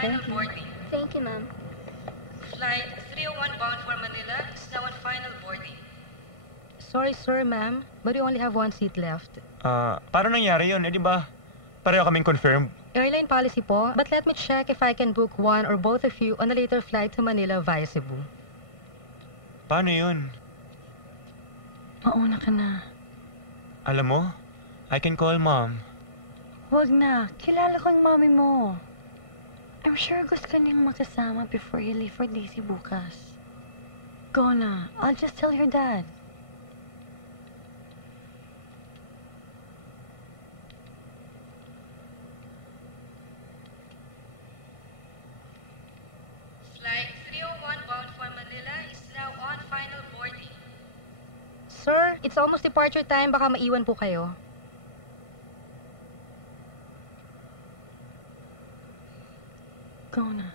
final boarding. Thank you, ma'am. Flight 301 bound for Manila is now on final boarding. Sorry, sir, ma'am. But we only have one seat left. Paano nangyari yun? Di ba? Pareho kaming confirmed. Airline policy po, but let me check if I can book one or both of you on a later flight to Manila via Cebu. Paano yun? Mauna ka na. Alam mo, I can call mom. Huwag na. Kilala ko yung mami mo. I'm sure gusto niyang makasama before you leave for DC bukas. Go na. I'll just tell your dad. Flight 301 bound for Manila is now on final boarding. Sir, it's almost departure time. Baka maiwan po kayo. Go na.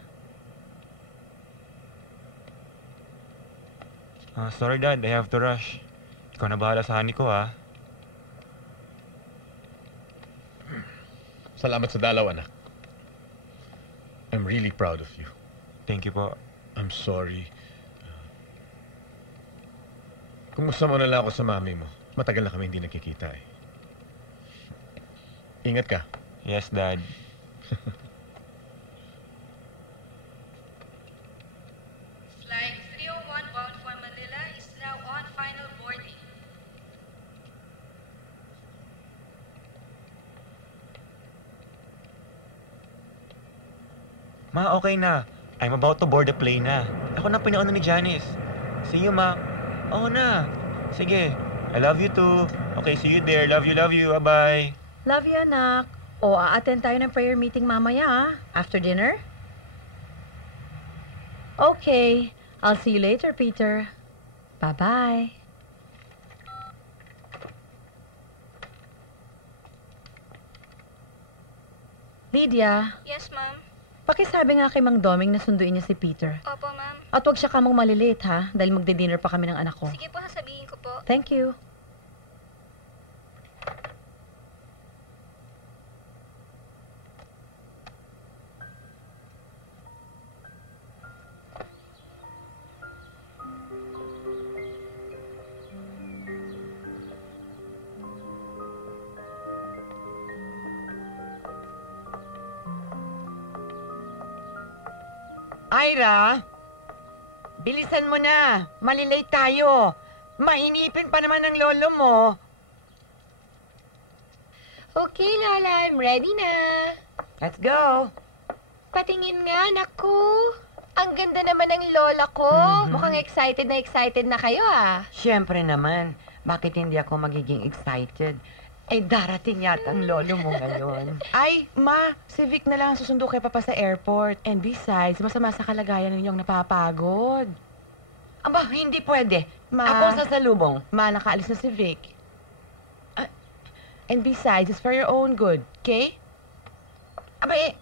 Sorry, Dad. I have to rush. Ikaw na bahala sa honey ko, ha? Salamat sa dalaw, anak. I'm really proud of you. Thank you po. I'm sorry. Kumusta mo na lang ako sa mami mo? Matagal na kami hindi nagkikita eh. Ingat ka. Yes, Dad. Flight 301 bound for Manila is now on final boarding. Ma, okay na. I'm about to board the plane na. Ako na pinauna ni Janice. See you, Ma. Oo na. Sige. I love you too. Okay, see you there. Love you, love you. Bye-bye. Love you, anak. O, a-attend tayo ng prayer meeting mamaya, ah. After dinner? Okay. I'll see you later, Peter. Bye-bye. Lydia, Yes, ma'am. pakisabi nga kay Mang Doming na sunduin niya si Peter. Opo, ma'am. At huwag siya kamong malilate, ha? Dahil magdi-dinner pa kami ng anak ko. Sige po, sasabihin ko po. Thank you. Ira, bilisan mo na. Malilate tayo. Mainipin pa naman ng lolo mo. Okay, Lala. I'm ready na. Let's go. Patingin nga, naku. Ang ganda naman ng lola ko. Mukhang excited na kayo, ah. Siyempre naman, bakit hindi ako magiging excited? Eh, darating yata ang lolo mo ngayon. Ay, Ma, si Vic na lang ang susundo kay Papa sa airport. And besides, masama sa kalagayan ninyong napapagod. Aba, hindi pwede. Ma. Ako sasalubong. Ma, nakaalis na si Vic. And besides, it's for your own good, okay? Aba eh,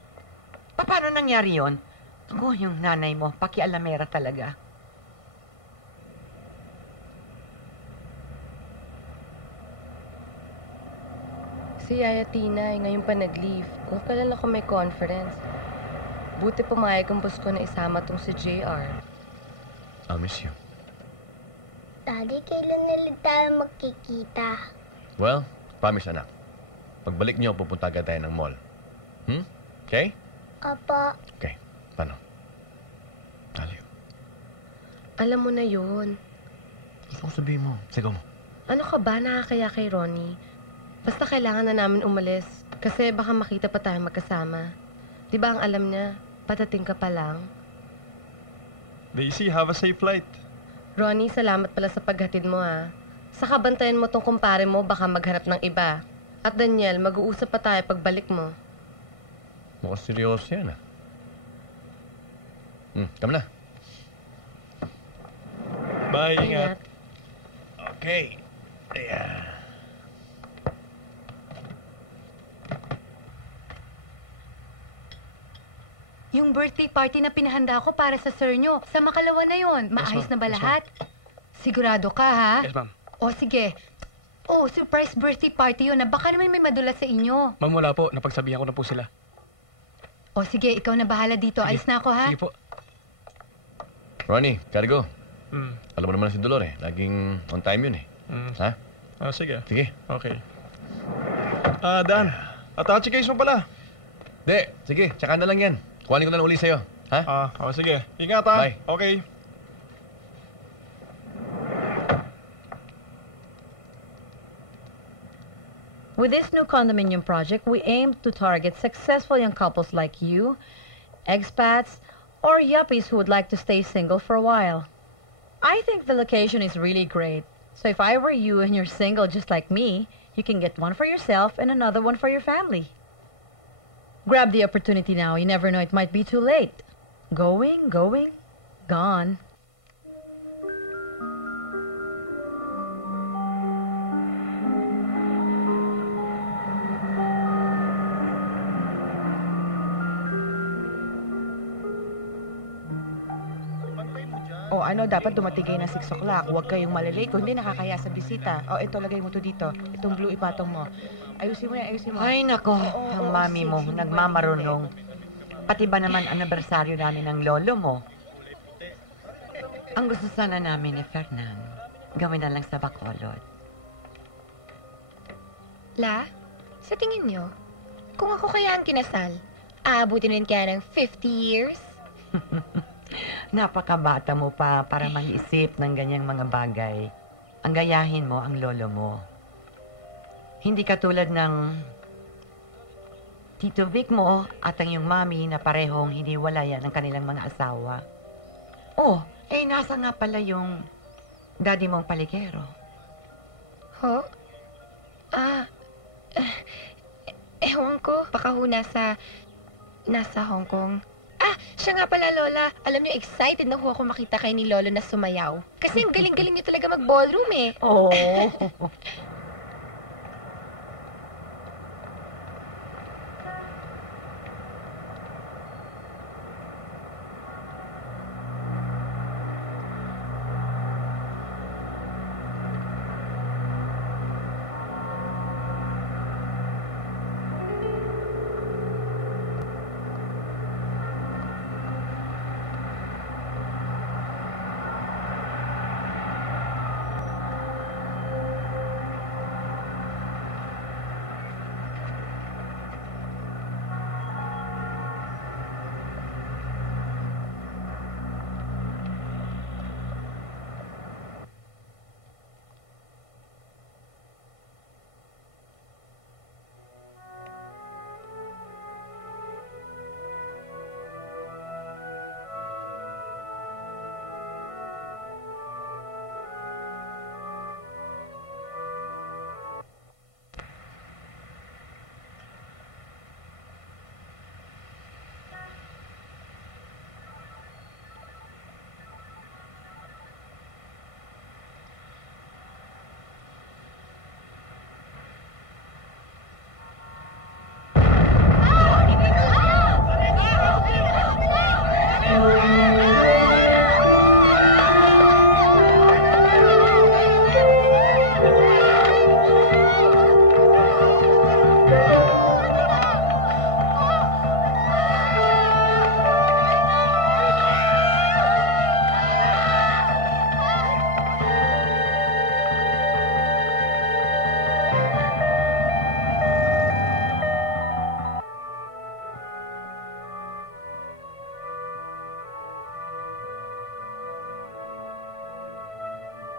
paano nangyari yon? Ako, yung nanay mo, pakialamera talaga. Si Yaya Tina ay ngayon pa nag-leave. Kung kailan ako may conference. Buti pumayag ang boss ko na isama tong si JR. I'll miss you. Daddy, kailan nila tayo magkikita? Well, promise, anak. Pagbalik niyo, pupunta agad tayo ng mall. Okay? Apa. Okay. Paano? Aliw. Alam mo na yun. Gusto ko sabihin mo. Sigaw mo. Ano ka ba nakakaya kay Ronnie? Basta kailangan na namin umalis. Kasi baka makita pa tayo magkasama. Di ba ang alam niya, patating ka pa lang? Daisy, have a safe flight. Ronnie, salamat pala sa paghatid mo, ha. Saka bantayan mo tong kumpare mo, baka maghanap ng iba. At Daniel, mag-uusap pa tayo pagbalik mo. Mukhang seryoso yan, ah. Come na. Bye, Ingat. Okay. Ayan. Yung birthday party na pinahanda ko para sa sir nyo, sa Makalawa na yon. Maayos na ba lahat? Sigurado ka, ha? Yes, ma'am. O, sige. Oh, surprise birthday party yun, na baka naman may madulas sa inyo. Ma'am, wala po. Napagsabihan ko na po sila. O sige, ikaw na bahala dito. Alis na ako, ha? Sige po. Ronnie, Cargo. Mm. Alam mo naman na si Dolor eh. Laging on time yun eh. Mm. Ha? Sige. Sige. Okay. Dan, attach case mo pala. Di, sige. Tsaka na lang yan. Kuhanin ko na lang uli sa'yo. Ha? Sige. Ingat ha. Bye. Okay. With this new condominium project, we aim to target successful young couples like you, expats, or yuppies who would like to stay single for a while. I think the location is really great. So if I were you and you're single just like me, you can get one for yourself and another one for your family. Grab the opportunity now. You never know, it might be too late. Going, gone. O ano, dapat dumating kayo ng 6 o'clock. Huwag kayong malilate kung hindi nakakaya sa bisita. O ito, lagay mo to dito. Itong blue ipatong mo. Ayusin mo yan, ayusin mo. Ay, nako. Ang mami mo, nagmamarunong. Pati ba naman anibersaryo namin ng lolo mo? Ang gusto sana namin ni Fernan, gawin na lang sa Bacolod. La, sa tingin nyo, kung ako kaya ang kinasal, aabutin rin kaya ng 50 years? Napakabata mo pa para mag-isip ng ganyang mga bagay. Ang gayahin mo ang lolo mo. Hindi katulad ng Tito Vic mo at ang iyong mami na parehong hiniwalayan ng kanilang mga asawa. Oh, nasa nga pala yung daddy mong palikero. Ho? Ewan ko. Baka ho nasa Hong Kong. Siya nga pala, Lola. Alam niyo, excited na ho ako makita kayo ni Lolo na sumayaw. Kasi ang galing-galing niyo talaga mag-ballroom eh. Oh.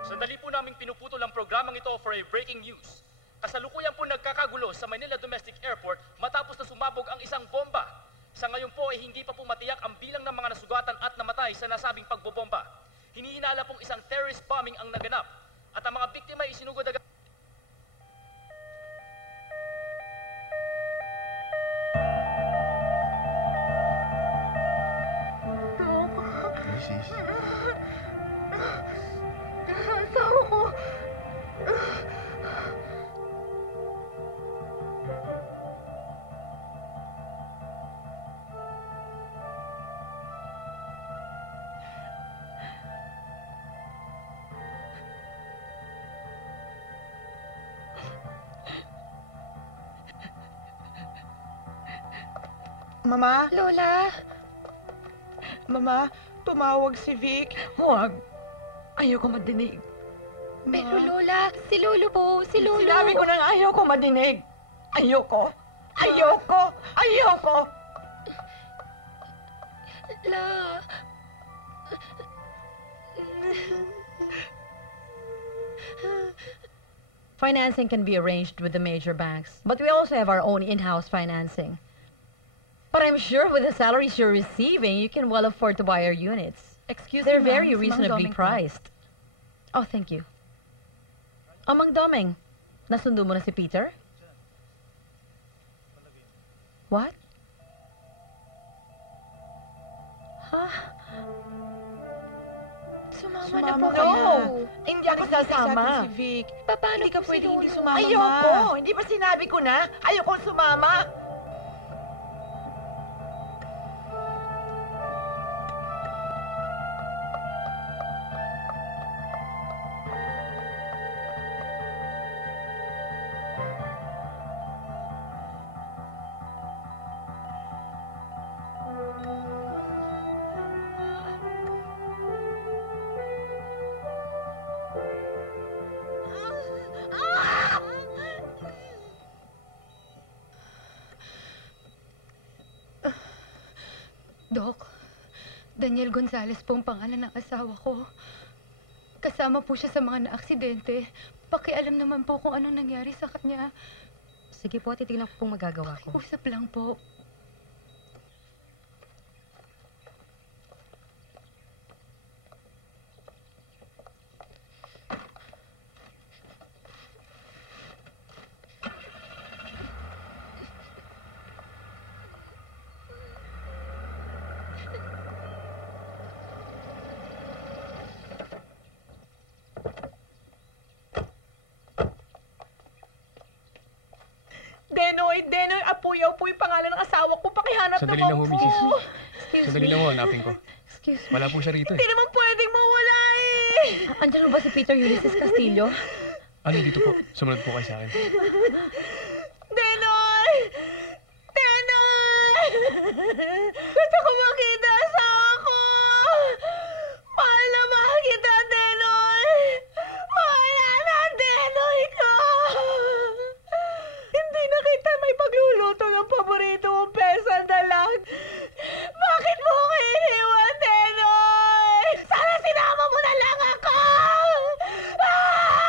Sandali po naming pinuputol ang programang ito for a breaking news. Kasalukuyan po nagkakagulo sa Manila Domestic Airport matapos na sumabog ang isang bomba. Sa ngayon po ay hindi pa po matiyak ang bilang ng mga nasugatan at namatay sa nasabing pagbobomba. Hinihinala pong isang terrorist bombing ang naganap at ang mga biktima ay isinugod agad. Mama? Lola? Mama, tumawag si Vic. Huwag. Ayoko madinig. Pero Lola, si Lolo po, si Lolo. Sinabi ko nang ayoko madinig. Ayoko. Ayoko. Ayoko. La. Financing can be arranged with the major banks, but we also have our own in-house financing. But I'm sure with the salaries you're receiving, you can well afford to buy our units. Excuse They're me, ma'am. very Si Mang reasonably Doming po. priced. Oh, thank you. Mang Doming, nasundo mo na si Peter? What? Huh? Sumama na Sumama po ka kayo. na. Hindi ako Nagkikita sa sasama. atin si Vic. Paano Hindi ka po si pwede hindi Lolo? sumama, Ayoko. Ma. Hindi ba sinabi ko na? Ayoko sumama. Doc, Daniel Gonzalez po ang pangalan ng asawa ko. Kasama po siya sa mga naaksidente. Pakialam naman po kung anong nangyari sa kanya. Sige po, titignan ko kung magagawa ko. Usap lang po. Denoy, apuy pangalan ng asawa ko. Pakihanap Sandali naman lang ho, po. misis. Excuse Sandali me. lang ho, hanapin ko. Excuse me. Wala po siya rito Hindi eh. naman pwedeng mawala eh. Andiyan ba si Peter Ulysses Castillo? Ano dito po? Sumunod po kayo sa akin. Denoy! Denoy! Gusto ko makita asawa ko! Mahal na mahal kita, Denoy! Mahal na, Denoy ko! Hindi na kita may pagluluto ng paborito mong pesa dalag. Bakit mo ako iniwan, Denoy? Sana sinama mo na lang ako! Ah!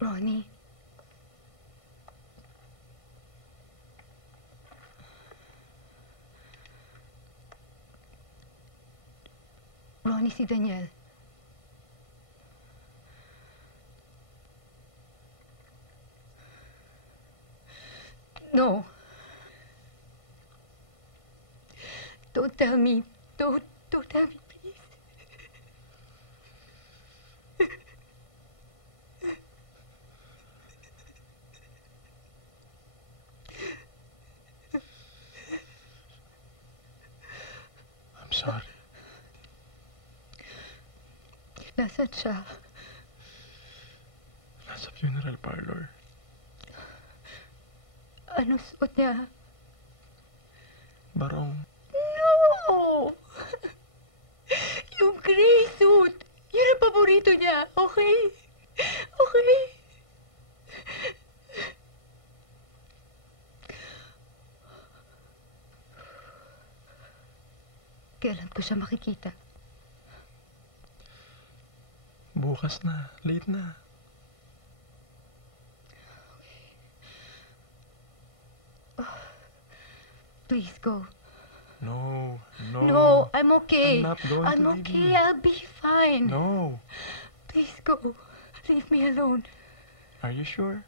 Ronnie. Ronnie, si Daniel. No. Don't tell me. Don't tell me, please. I'm sorry. Nasaan siya? Nasa funeral parlor. Anong suot niya? Barong. No! gray suit. Yun ang paborito niya, okay? Okay? Kailan ko siya makikita? Bukas na. Late na. Please go. No. No. No, I'm okay. I'm not going I'm to leave okay. you. I'll be fine. No. Please go. Leave me alone. Are you sure?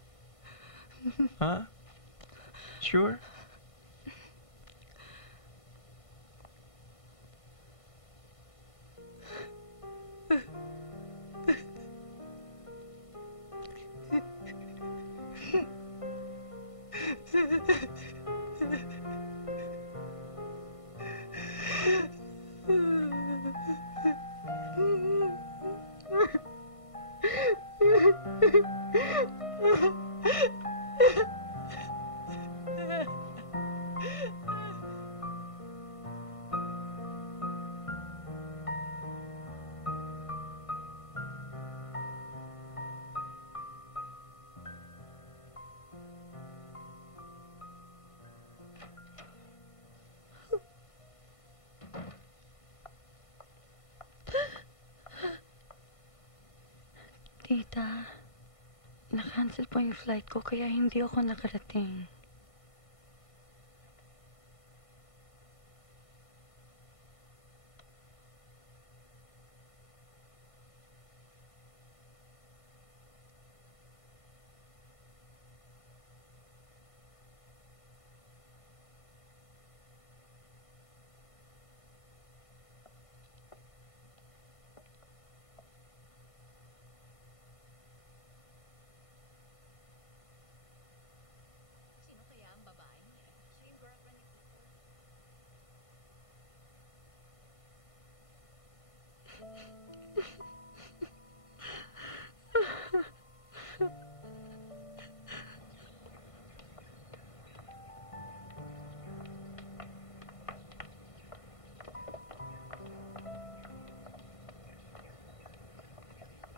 Huh? Sure? Tita, na-cancel po yung flight ko kaya hindi ako nakarating.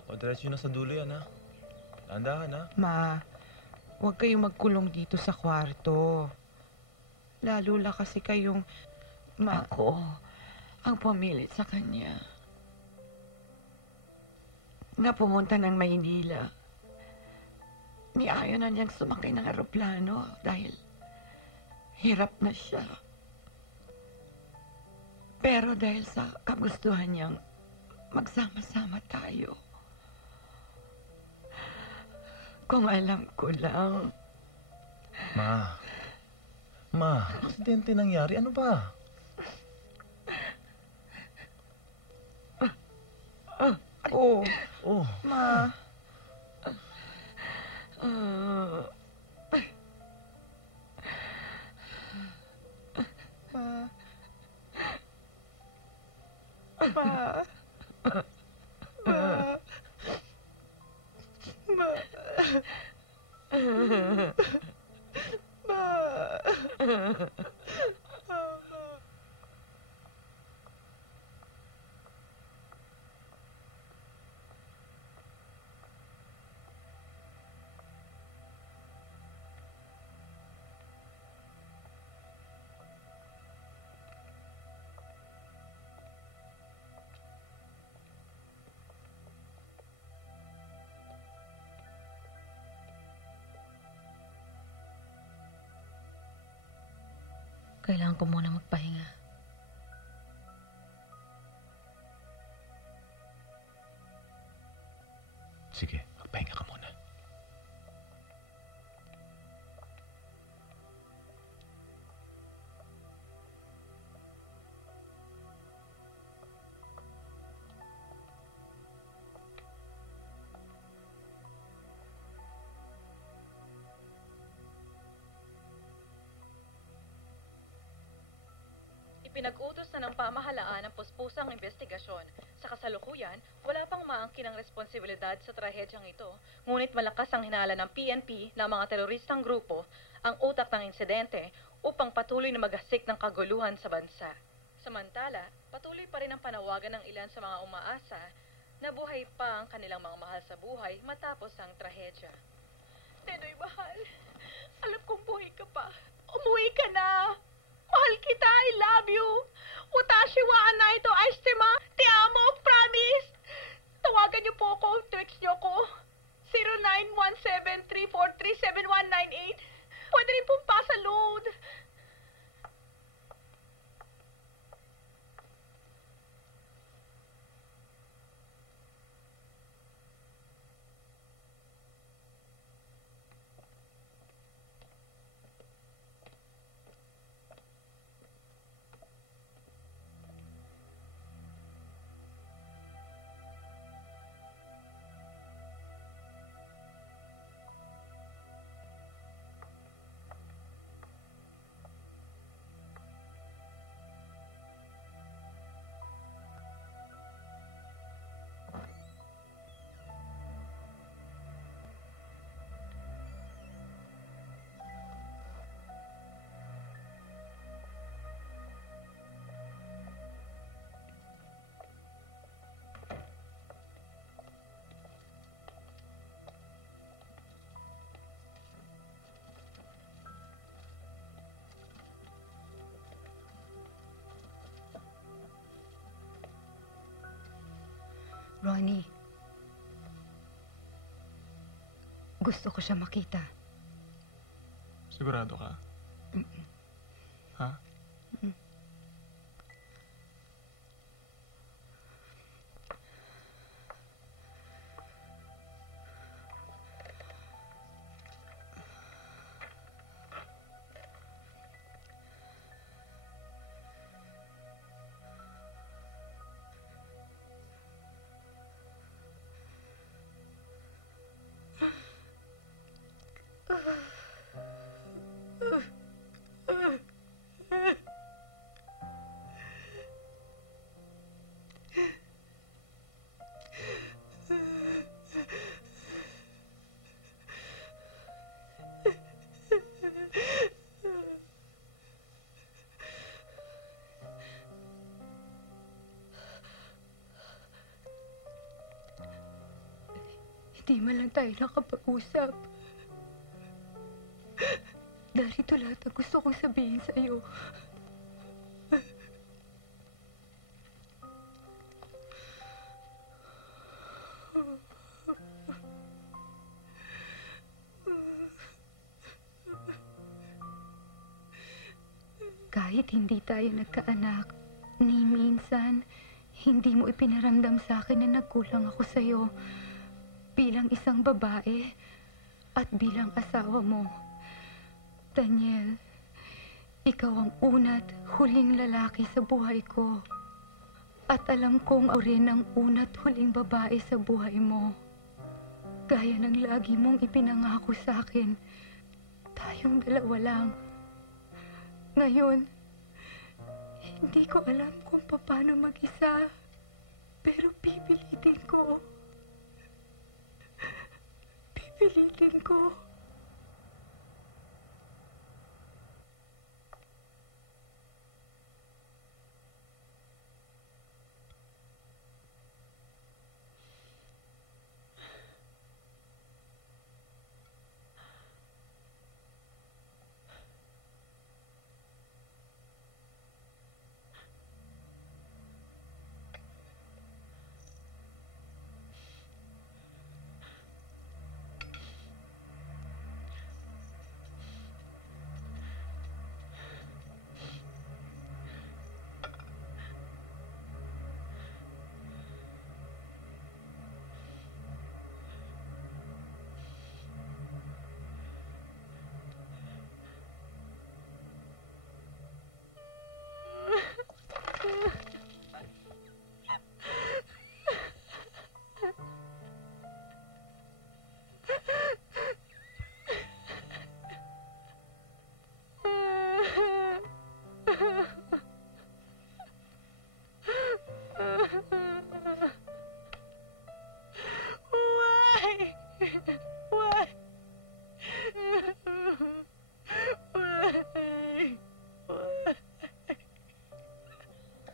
O, diretso na sa dulo yan, ha? Dahan-dahan, ha? Ma, huwag kayong magkulong dito sa kwarto. Lalo lang kasi kayong... Ako ang pumilit sa kanya na pumunta ng Maynila. Niayon na niyang sumakay ng aeroplano dahil hirap na siya. Pero dahil sa kagustuhan niyang magsama-sama tayo. Kung alam ko lang. Ma, aksidente nangyari. Ano ba? Oh, Ma. Kailangan ko muna magpahinga. Sige, magpahinga ka muna. Ipinag-utos na ng pamahalaan ang puspusang investigasyon. Sa kasalukuyan, wala pang maangkin ang responsibilidad sa trahedyang ito, ngunit malakas ang hinala ng PNP na mga teroristang grupo ang utak ng insidente upang patuloy na maghasik ng kaguluhan sa bansa. Samantala, patuloy pa rin ang panawagan ng ilan sa mga umaasa na buhay pa ang kanilang mga mahal sa buhay matapos ang trahedya. Nenoy, mahal. Alam kong buhay ka pa. Umuwi ka na. Mahal kita. I love you. Watashi wa anai to aishitema. Te amo. Promise. Tawagan niyo po ako. Text niyo ko. 0917-343-7198. Pwede rin pong pasa-load. Ronnie, gusto ko siya makita. Sigurado ka? Ha? Hindi man lang tayo nakapag-usap. Dahil ito lahat ang gusto kong sabihin sa'yo. Kahit hindi tayo nagkaanak, ni minsan, hindi mo ipinaramdam sa akin na nagkulang ako sa'yo. Bilang isang babae at bilang asawa mo. Daniel, ikaw ang una't huling lalaki sa buhay ko. At alam kong ako rin ang una't huling babae sa buhay mo. Gaya ng lagi mong ipinangako sa akin, tayong dalawa lang. Ngayon, hindi ko alam kung paano mag-isa, pero pipilitin ko. Pipilitin ko.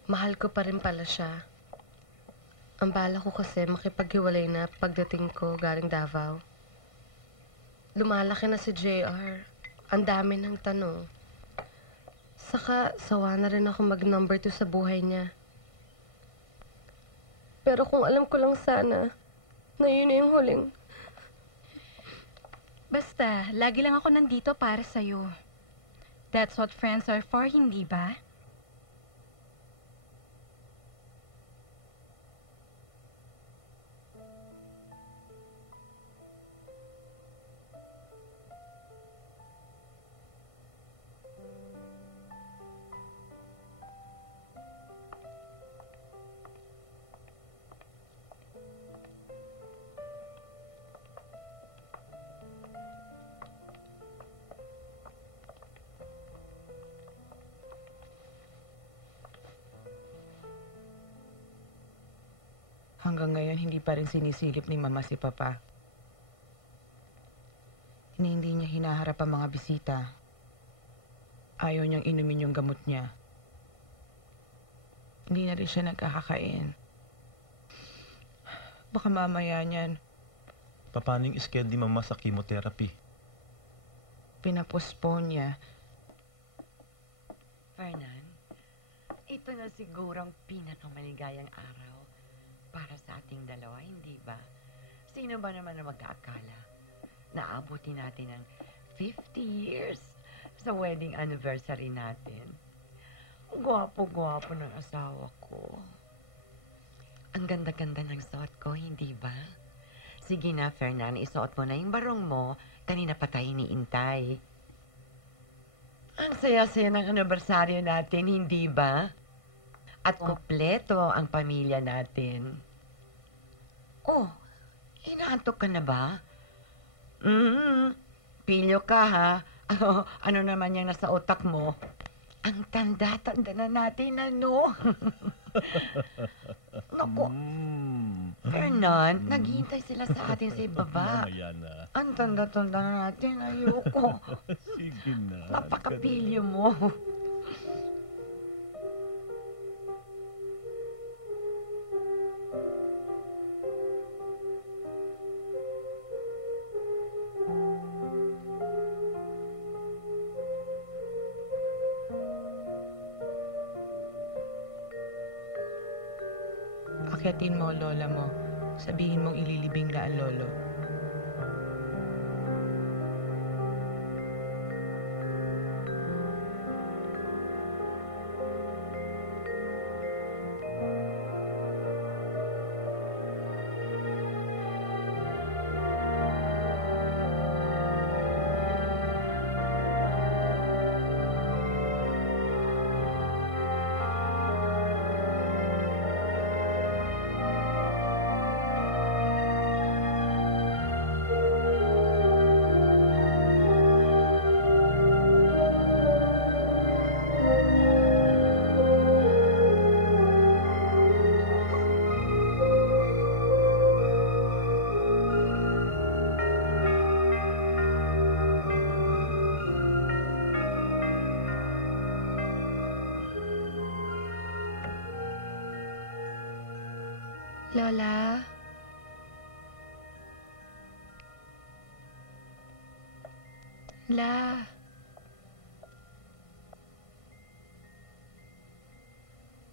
mahal ko pa rin pala siya. Ang bala ko kasi makipaghiwalay na pagdating ko galing Davao. Lumalaki na si JR. Ang dami ng tanong. Saka, sawa na rin ako mag-number 2 sa buhay niya. Pero kung alam ko lang sana na yun na yung huling. Basta, lagi lang ako nandito para sa'yo. That's what friends are for, hindi ba? Hanggang ngayon, hindi pa rin sinisilip ni Mama si Papa. Hindi niya hinaharap ang mga bisita. Ayaw niyang inumin yung gamot niya. Hindi na rin siya nagkakakain. Baka mamaya niyan, Paano yung schedule ni Mama sa chemotherapy? pinapospone niya. Fernan, ito na siguro ang pinakamaligayang araw para sa ating dalawa, hindi ba? Sino ba naman na mag-aakala na abutin natin ang 50 years sa wedding anniversary natin? Gwapo-gwapo ng asawa ko. Ang ganda-ganda ng suot ko, hindi ba? Sige na, Fernan, isuot mo na yung barong mo. Kanina pa tayo iniintay. Ang saya-saya ng anibersaryo natin, hindi ba? At kompleto ang pamilya natin. Oh, inaantok ka na ba? Pilyo ka, ha? Ano naman yung nasa utak mo? Ang tanda-tanda na natin, ano? Naku, Fernan, naghihintay sila sa atin sa ibaba. Ang tanda-tanda na natin, ayoko. Sige na. Napakapilyo mo. Akyatin mo, lola mo. Sabihin mong ililibing na ang lolo. Lola? La?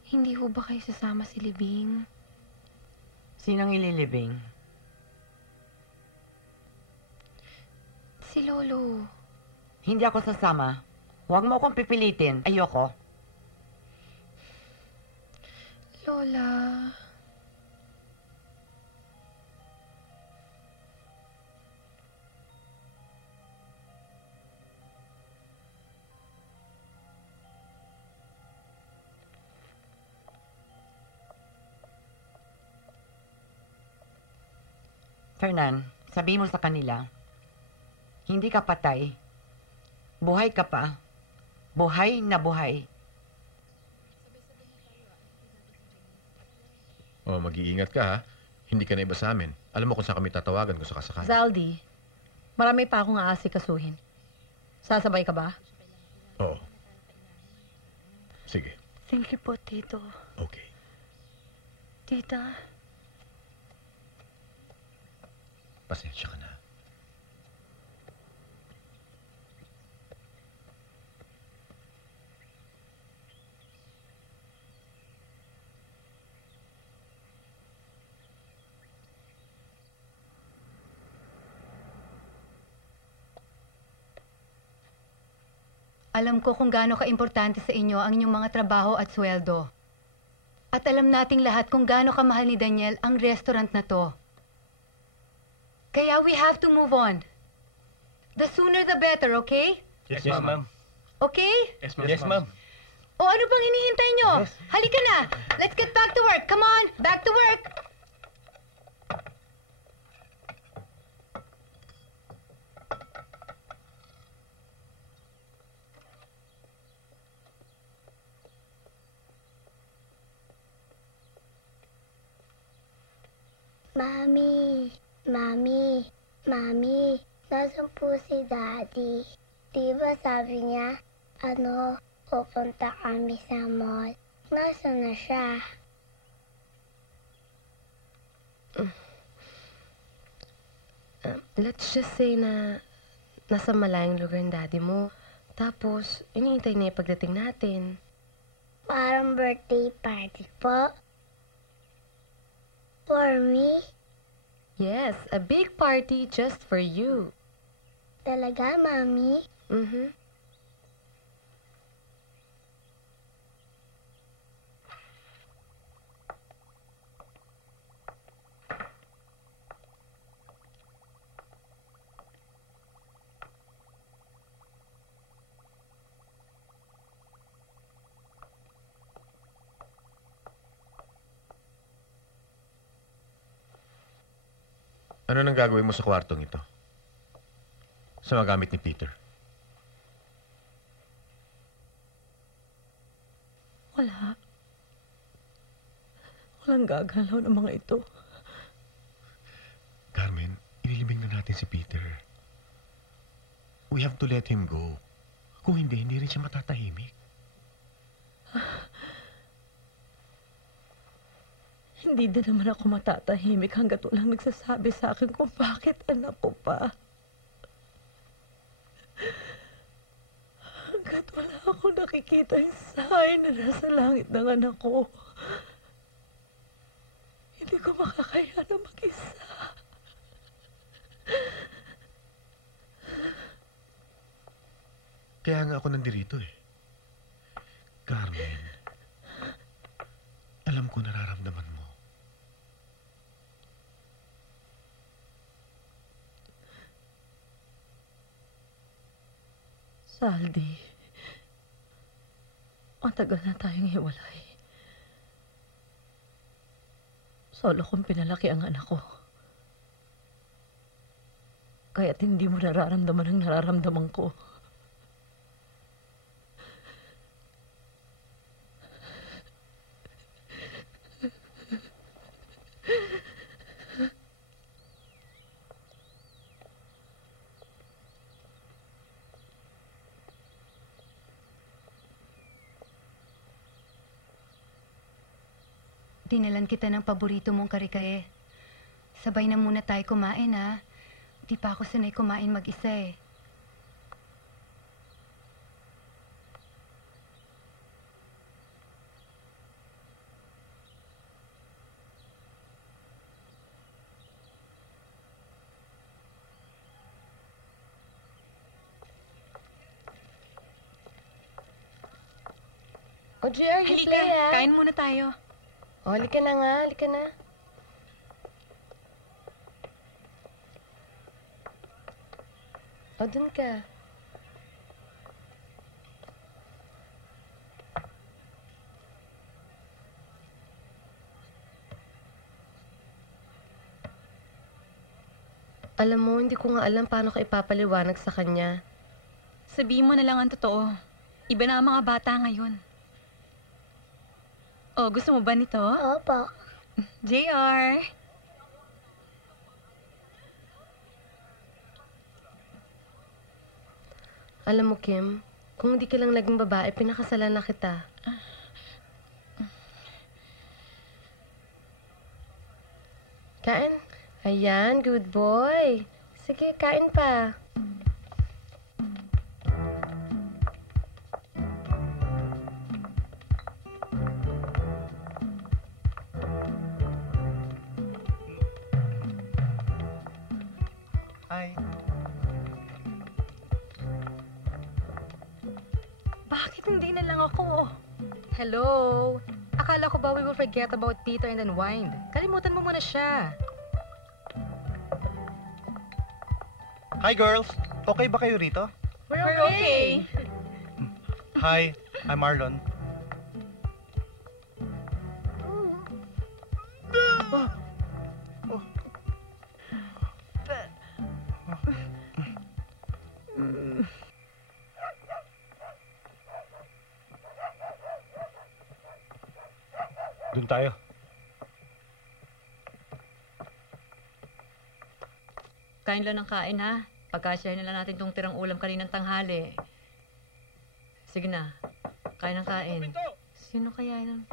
Hindi ho ba kayo sasama si Libing? Sinong ililibing? Si Lolo. Hindi ako sasama. Huwag mo akong pipilitin. Ayoko. Lola? Fernan, sabi mo sa kanila, hindi ka patay. Buhay ka pa. Buhay na buhay. Oh, mag-iingat ka, ha? Hindi ka na iba sa amin. Alam mo kung saan kami tatawagan kung sakasakali. Zaldi, marami pa akong aasikasuhin. Sasabay ka ba? Oo. Sige. Thank you po, Tito. Okay. Tita, Pasensya ka na. Alam ko kung gaano ka-importante sa inyo ang inyong mga trabaho at sweldo. At alam nating lahat kung gaano kamahal ni Daniel ang restaurant na to. Kaya we have to move on. The sooner the better, okay? Yes, ma'am. Okay? Yes, ma'am. O ano bang hinihintay nyo? Halika na! Let's get back to work! Come on! Back to work! Mami, nasan po si Daddy? Di ba sabi niya, pupunta kami sa mall. Nasaan na siya? Let's just say na nasa malayong lugar ang daddy mo. Tapos, iniintay na yung pagdating natin. Parang birthday party po. For me? Yes, a big party just for you. Talaga, Mami? Mm-hmm. Ano nang gagawin mo sa kwartong ito? Sa mga gamit ni Peter? wala. Walang gagalaw ng mga ito. Carmen, inilibing na natin si Peter. We have to let him go. Kung hindi rin siya matatahimik. Hindi din naman ako matatahimik hanggat walang nagsasabi sa akin kung bakit anak ko pa. Hanggat wala akong nakikita yung sign na nasa langit ng anak ko. Hindi ko makakayanan mag-isa. Kaya nga ako nandirito eh. Carmen, alam ko nararamdaman mo. Saldi, matagal na tayong hiwalay. Solo kong pinalaki ang anak ko. Kaya't hindi mo nararamdaman ang nararamdaman ko. Dinalan kita ng paborito mong karikae. Sabay na muna tayo kumain, ha? Di pa ako sanay kumain mag-isa, eh. O, JR, you play, ha? Kain muna tayo. O, halika na nga, halika na. O, dun ka. Alam mo, hindi ko nga alam paano ka ipapaliwanag sa kanya. Sabihin mo na lang ang totoo. Iba na ang mga bata ngayon. Oh, gusto mo ba nito? Opo. JR! Alam mo, Kim, kung hindi ka lang naging babae, pinakasalan na kita. Kain. Ayan, good boy. Sige, kain pa. Hi. Bakit hindi na lang ako? Hello? Akala ko ba we will forget about Peter and unwind? Kalimutan mo muna siya. Hi, girls. Okay ba kayo rito? We're okay. Hi, I'm Marlon. Doon tayo. Kain lang ng kain, ha? Pagkasyahin na lang natin tong tirang ulam kaninang tanghali. Sige na. Kain ng kain. Sino kaya yun?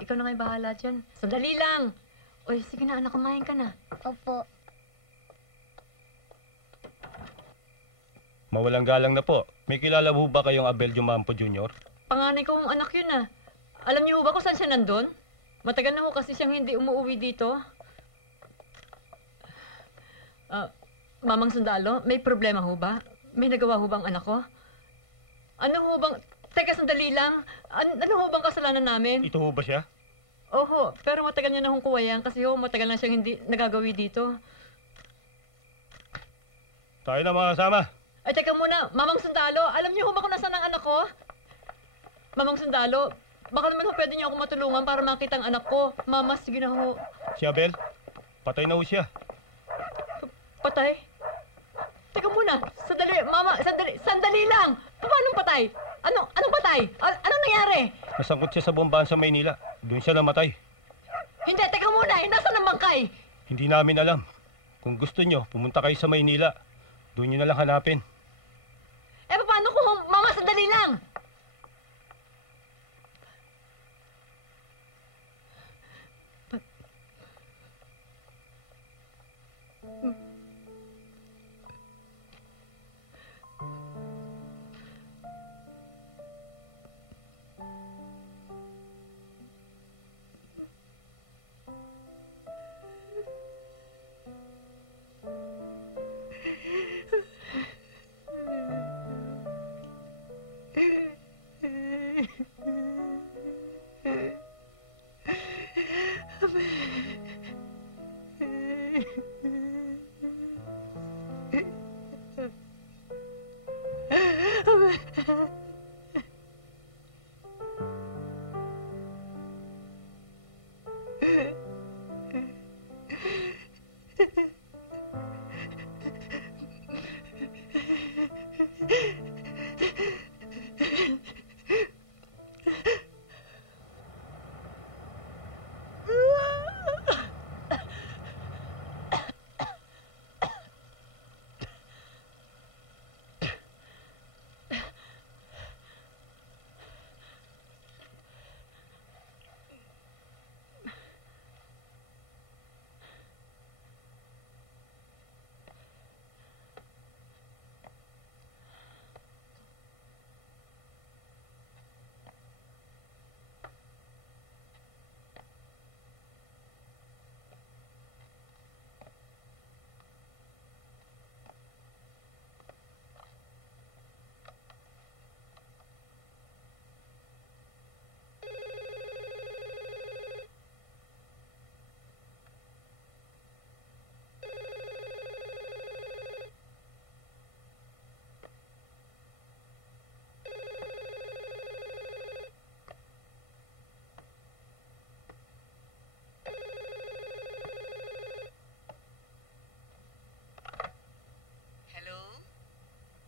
Ikaw na nga'y bahala dyan. Sandali lang! Uy, sige na, anak, kumain ka na. Opo. Mawalang galang na po. May kilala ho ba kayong Abel Jumampo Jr.? Panganay ko ang anak yun, ah. Alam niyo ba kung saan siya nandun? Matagal na ho kasi siyang hindi umuwi dito. Mamang Sundalo, may problema ho ba? May nagawa ho bang anak ko? Ano ho bang... Teka, sandali lang. Ano ho bang kasalanan namin? Ito ho ba siya? Oho, pero matagal niya na hong kuwayan kasi ho, matagal na siyang hindi nagagawi dito. Tayo na mga kasama. Ay, teka muna. Mamang Sundalo, alam niyo ho ba kung nasaan ang anak ko? Mamang Sundalo, baka naman ho pwede niyo ako matulungan para makita ang anak ko. Mama, sige na ho. Si Abel? Patay na ho siya. Patay? Teka muna, sandali, mama, sandali lang! Paano patay? Anong patay? Anong nangyari? Nasangkot siya sa bombahan sa Maynila. Doon siya namatay. Hindi, teka muna, nasaan ang bangkay? Hindi namin alam. Kung gusto nyo, pumunta kayo sa Maynila. Doon nyo na lang hanapin. Eh, paano kung, mama, sandali lang!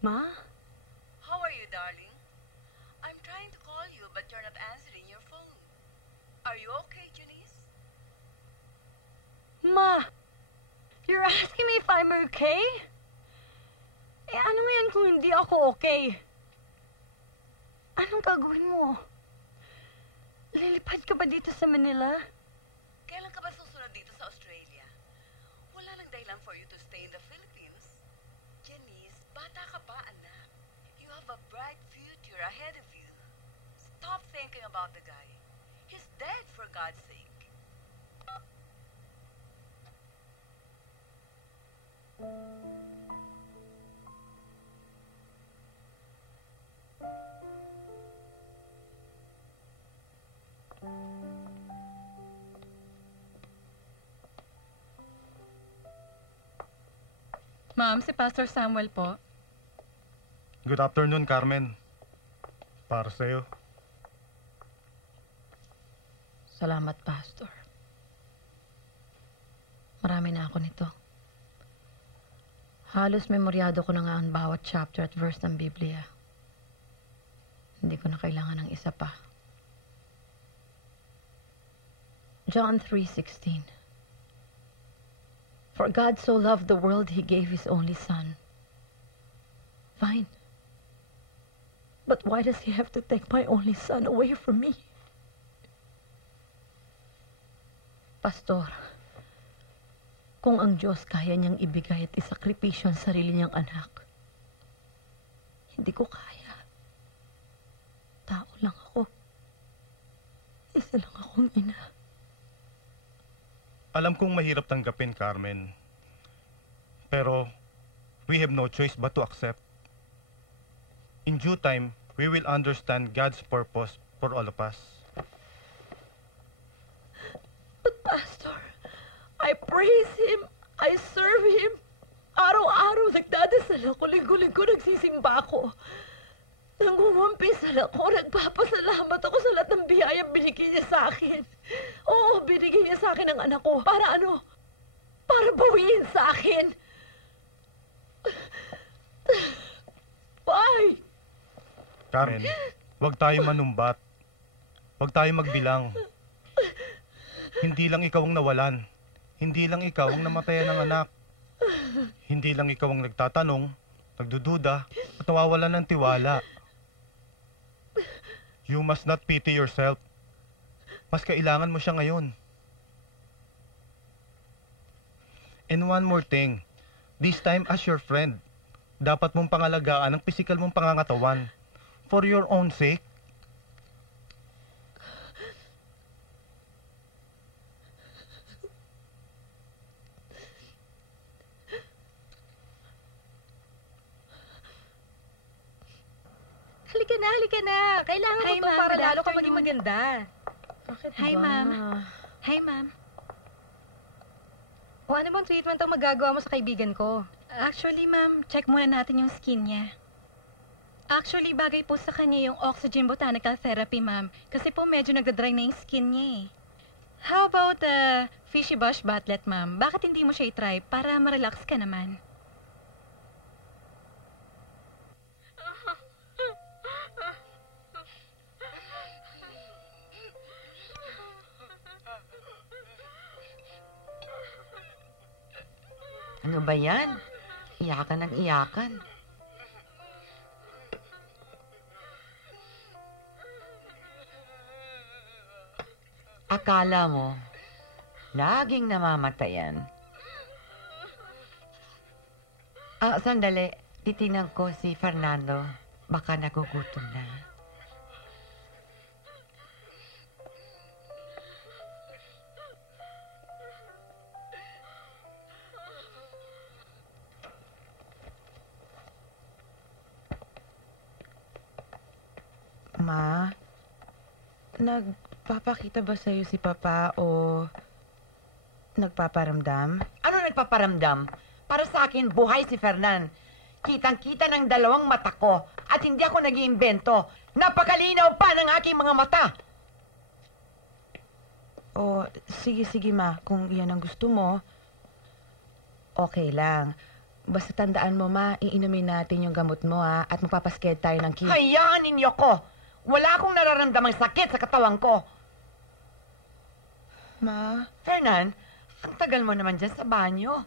Ma? How are you, darling? I'm trying to call you, but you're not answering your phone. Are you okay, Janice? Ma, you're asking me if I'm okay? Eh, ano yan kung hindi ako okay? Anong gagawin mo? Lilipad ka ba dito sa Manila? Kailan ka ba susunod dito sa Australia? lang for you to stay in the Philippines. Janice, bata ka pa, anak. You have a bright future ahead of you. Stop thinking about the guy. He's dead, for God's sake. Ma'am, si Pastor Samuel po. Good afternoon, Carmen. Para sa'yo. Salamat, Pastor. Marami na ako nito. Halos memoryado ko na nga ang bawat chapter at verse ng Biblia. Hindi ko na kailangan ng isa pa. John 3:16. For God so loved the world, He gave His only Son. Fine. But why does He have to take my only Son away from me? Pastor, kung ang Diyos kaya niyang ibigay at isakripisyo ang sarili niyang anak, hindi ko kaya. Tao lang ako. Isa lang akong ina. Alam kong mahirap tanggapin, Carmen. Pero, we have no choice but to accept. In due time, we will understand God's purpose for all of us. But Pastor, I praise Him. I serve Him. Araw-araw nagdadasal ako. Linggo-linggo nagsisimba ako. Nangungumpisal ako. Nagpapasalamat ako sa lahat ng biyaya binigay niya sa akin. Oo, binigay niya sa akin ang anak ko. Para ano? Para bawiin sa akin. Why? Carmen, huwag tayo manumbat. Huwag tayo magbilang. Hindi lang ikaw ang nawalan. Hindi lang ikaw ang namatayan ng anak. Hindi lang ikaw ang nagtatanong, nagdududa, at nawawalan ng tiwala. You must not pity yourself. Mas kailangan mo siya ngayon. And one more thing, this time as your friend, dapat mong pangalagaan ang pisikal mong pangangatawan. For your own sake. Halika na. Kailangan Hi, mo to ma'am. para Good lalo ka afternoon. maging maganda. Bakit Hi, ba? ma'am. Hi, ma'am. O ano bang treatment ang magagawa mo sa kaibigan ko? Actually, ma'am, check muna natin yung skin niya. Actually, bagay po sa kanya yung oxygen botanical therapy, ma'am. Kasi po medyo nagdadry na yung skin niya eh. How about fishy bush batlet, ma'am? Bakit hindi mo siya i-try para ma-relax ka naman? Ano ba yan? Iyakan ng iyakan. Akala mo, laging namamatayan. Sandali. Titingnan ko si Fernando. Baka nagugutom na. Ma, nagpapakita ba sa'yo si Papa o nagpaparamdam? Ano nagpaparamdam? Para sa akin, buhay si Fernan. Kitang-kita ng dalawang mata ko at hindi ako nag-iimbento. Napakalinaw pa ng aking mga mata. O, sige ma, kung yan ang gusto mo, okay lang. Basta tandaan mo ma, iinumin natin yung gamot mo ha, at magpapasked tayo ng kid. Hayaan ninyo ko. Wala akong nararamdamang sakit sa katawan ko. Ma? Fernan, ang tagal mo naman dyan sa banyo.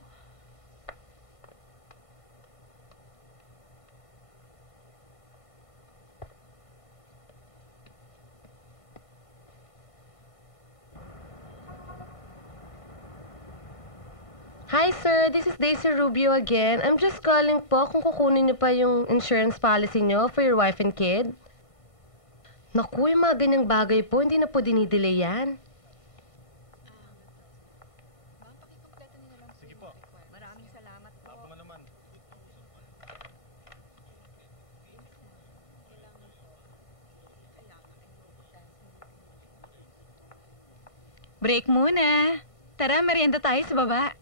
Hi, sir. This is Daisy Rubio again. I'm just calling po kung kukunin niyo pa yung insurance policy niyo for your wife and kid. Naku, yung mga ganyang bagay po, hindi na po dinidelay yan. Sige po. Maraming salamat po. Ako nga naman. Break muna. Tara, merienda tayo sa baba.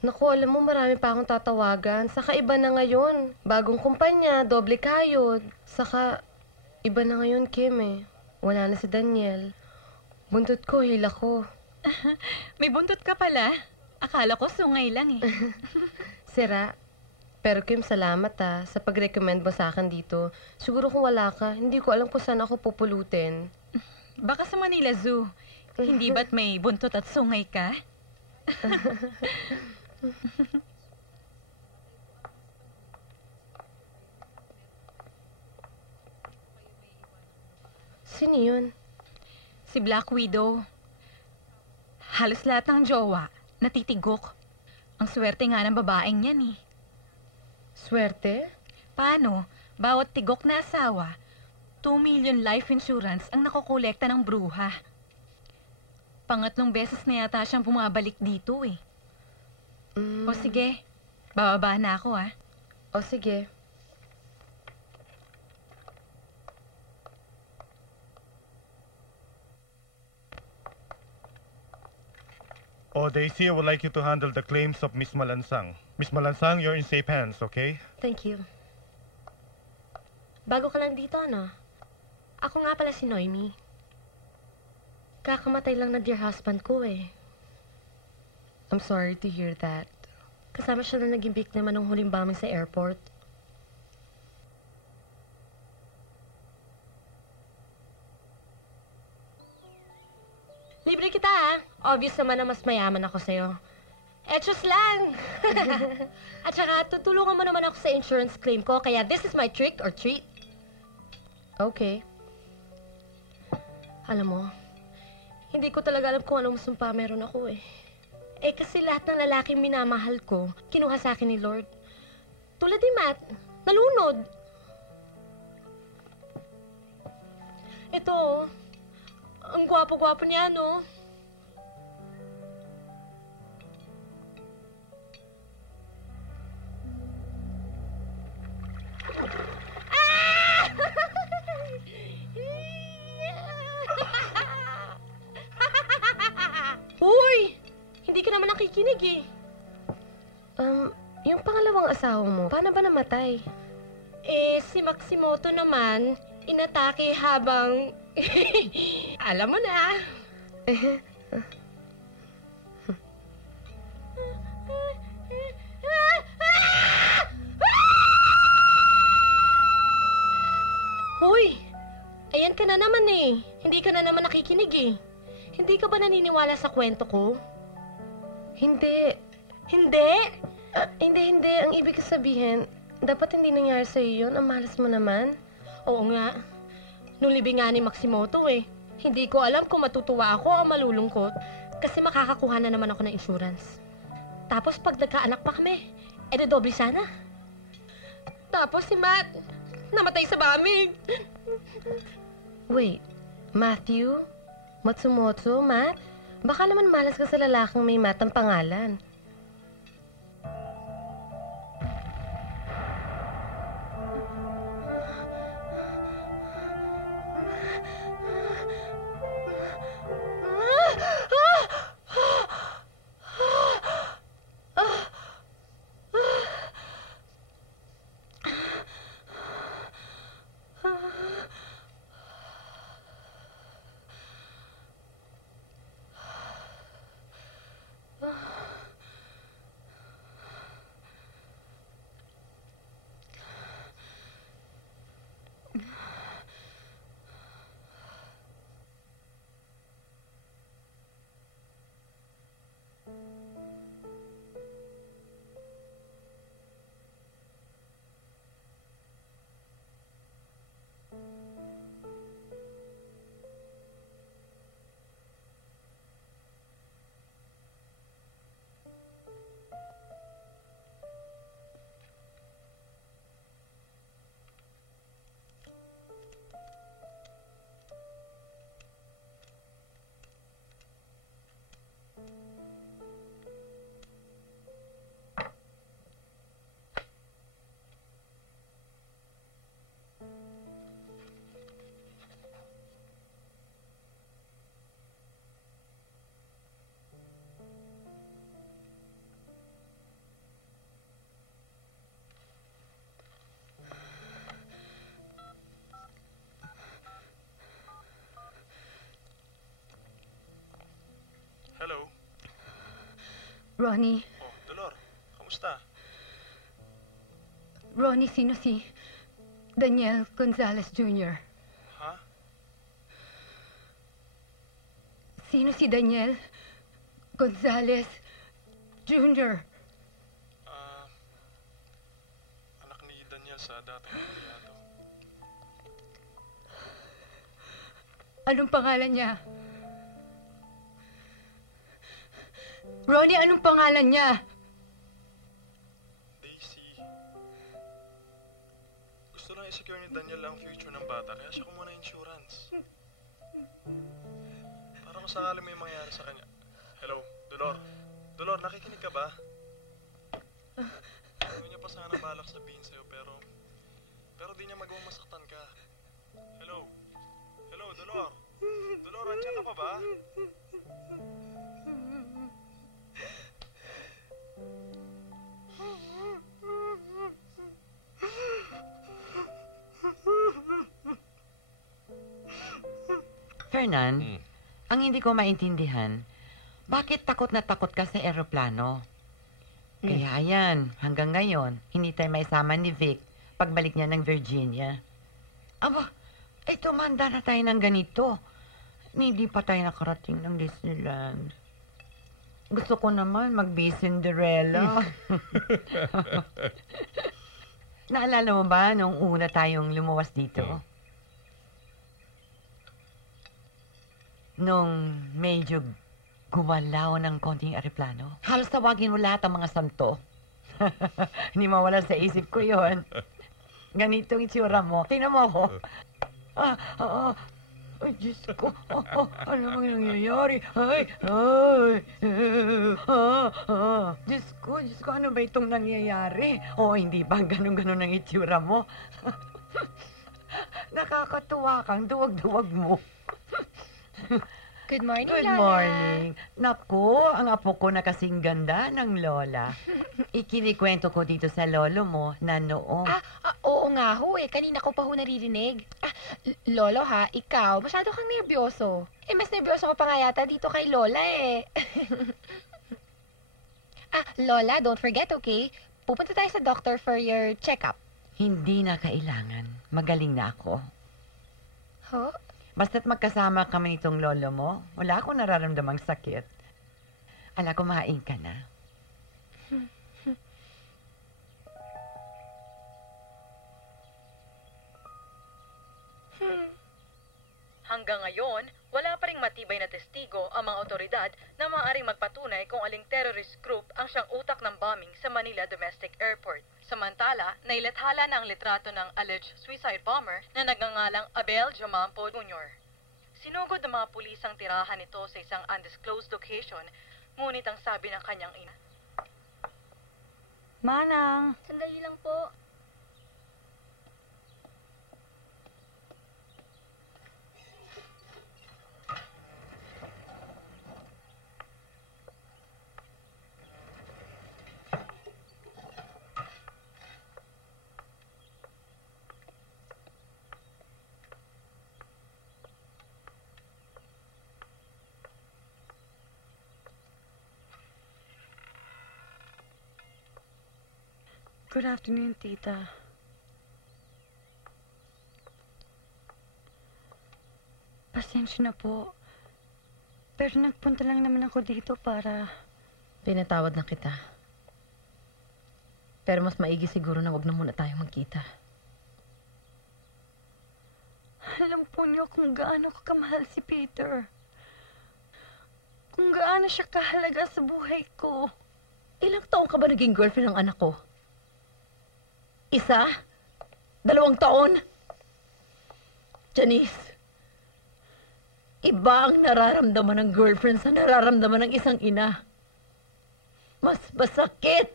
Naku, alam mo, marami pa akong tatawagan. Saka iba na ngayon. Bagong kumpanya, doble kayod. Saka, iba na ngayon, Kim eh. Wala na si Daniel. Buntot ko, hila ko. May buntot ka pala. Akala ko sungay lang eh. Sira. Pero Kim, salamat sa pag-recommend mo sa akin dito. Siguro kung wala ka, hindi ko alam kung saan ako pupulutin. Baka sa Manila Zoo. Hindi ba't may buntot at sungay ka? Sino yun? Si Black Widow. Halos lahat ng jowa, natitigok. Ang swerte nga ng babaeng yan eh. Swerte? Paano? Bawat tigok na asawa, 2 million life insurance ang nakokolekta ng bruha. Pangatlong beses na yata siyang bumabalik dito eh. O sige, bababa na ako ah. O sige. Oh, Daisy, I would like you to handle the claims of Miss Malansang. Miss Malansang, you're in safe hands, okay? Thank you. Bago ka lang dito, ano? Ako nga pala si Noemi. Kakamatay lang na dear husband ko eh. I'm sorry to hear that. Kasama siya na naging biktima ng huling bombing sa airport. Libre kita Obvious naman na mas mayaman ako sa'yo. Etchos lang! At saka, tutulungan mo naman ako sa insurance claim ko, kaya this is my trick or treat. Okay. Alam mo, hindi ko talaga alam kung anong sumpa meron ako eh. Eh kasi lahat ng lalaking minamahal ko, kinuha sa akin ni Lord. Tulad ni Matt, nalunod. Ito, ang gwapo-gwapo niya, no? Uy! Hindi ka naman nakikinig eh. Yung pangalawang asawa mo, paano ba namatay? Eh, si Maximoto naman, inatake habang... Alam mo na. Hoy! Ayan ka na naman eh. Hindi ka na naman nakikinig eh. Hindi ka ba naniniwala sa kwento ko? Hindi. Hindi? Hindi. Ang ibig sabihin, dapat hindi nangyari sa'yo yun. Ang malas mo naman. Oo nga. Nung libing nga ni Maximoto eh. Hindi ko alam kung matutuwa ako o malulungkot kasi makakakuha na naman ako ng insurance. Tapos pag nagkaanak pa kami, doble sana. Tapos si Matt, namatay sa bombing. Wait, Matthew? Matsumoto, Matt? Baka naman malas ka sa lalaking may Matt ang pangalan. Ronnie, Oh, Dolor, kamusta? Ronnie, sino si Daniel Gonzalez Jr.? Ha? Sino si Daniel Gonzalez Jr.? Anak ni Daniel sa dating empleyado. Anong pangalan niya? Ronnie, anong pangalan niya? Daisy. Gusto lang i-secure ni Daniel ang future ng bata, kaya siya kumuha ng insurance. Para kung sakali may mangyari sa kanya. Hello, Dolor. Dolor, nakikinig ka ba? Hindi niya pa sana balak sabihin sa'yo, pero di niya magawang masaktan ka. Hello? Hello, Dolor? Dolor, andyan ka pa ba? Fernan, ang hindi ko maintindihan, bakit takot na takot ka sa eroplano? Kaya yan, hanggang ngayon, hindi tayo maisama ni Vic pagbalik niya ng Virginia. Aba, tumanda na tayo ng ganito. Hindi pa tayo nakarating ng Disneyland. Gusto ko naman mag-be Cinderella. Naalala mo ba nung una tayong lumuwas dito? Nung medyo gumalaw ng konting aeroplano. Halos tawagin mo lahat ang mga santo. Hindi mawala sa isip ko yon. Ganitong itsura mo. Tingnan mo ako. Ay, Diyos ko. Ano bang nangyayari? Diyos ko, ano ba itong nangyayari? Hindi ba ganun-ganun ang itsura mo? Nakakatuwa kang duwag-duwag mo. Good morning, Good Lola. morning. Naku, ang apo ko na kasing ganda ng Lola. Ikinikwento ko dito sa lolo mo na noong... Oo nga ho eh. Kanina ko pa ho naririnig. Lolo ha, ikaw, masyado kang nervyoso. Mas nervyoso ko pa nga yata dito kay Lola eh. Lola, don't forget, okay? Pupunta tayo sa doctor for your check-up. Hindi na kailangan. Magaling na ako. Ho? Basta't magkasama kami nitong lolo mo, wala akong nararamdamang sakit. Ala, kumain ka na. Hanggang ngayon, wala pa ring matibay na testigo ang mga otoridad na maaaring magpatunay kung aling terrorist group ang siyang utak ng bombing sa Manila Domestic Airport. Samantala, nailathala na ang litrato ng alleged suicide bomber na nagngangalang Abel Jamampo Jr. Sinugod ng mga pulis ang tirahan nito sa isang undisclosed location, ngunit ang sabi ng kanyang ina. Manang! Sandali lang po. Good afternoon, Tita. Pasensya na po. Pero nagpunta lang naman ako dito para... Pinatawad na kita. Pero mas maigi siguro na wag na muna tayong magkita. Alam po niyo kung gaano ko kamahal si Peter. Kung gaano siya kahalaga sa buhay ko. Ilang taon ka ba naging girlfriend ng anak ko? 1? 2 taon? Janice, iba ang nararamdaman ng girlfriend sa nararamdaman ng isang ina. Mas masakit.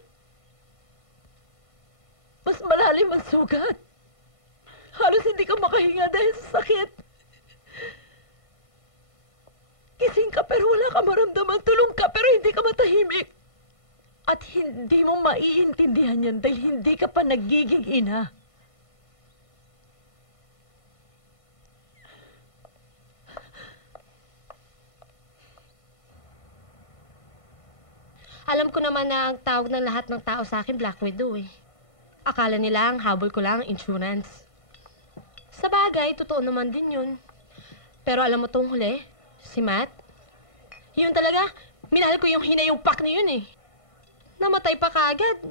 Mas malalim ang sugat. Halos hindi ka makahinga dahil sa sakit. Gising ka pero wala ka maramdaman. Tulong ka pero hindi ka matahimik. At hindi mo maiintindihan yan dahil hindi ka pa nagiging ina. Alam ko naman na ang tawag ng lahat ng tao sa akin, Black Widow eh. Akala nila ang habol ko lang ang insurance. Sa bagay, totoo naman din yun. Pero alam mo tong huli, si Matt, yun talaga, minahal ko yung hinayupak na yun eh. Namatay pa kaagad.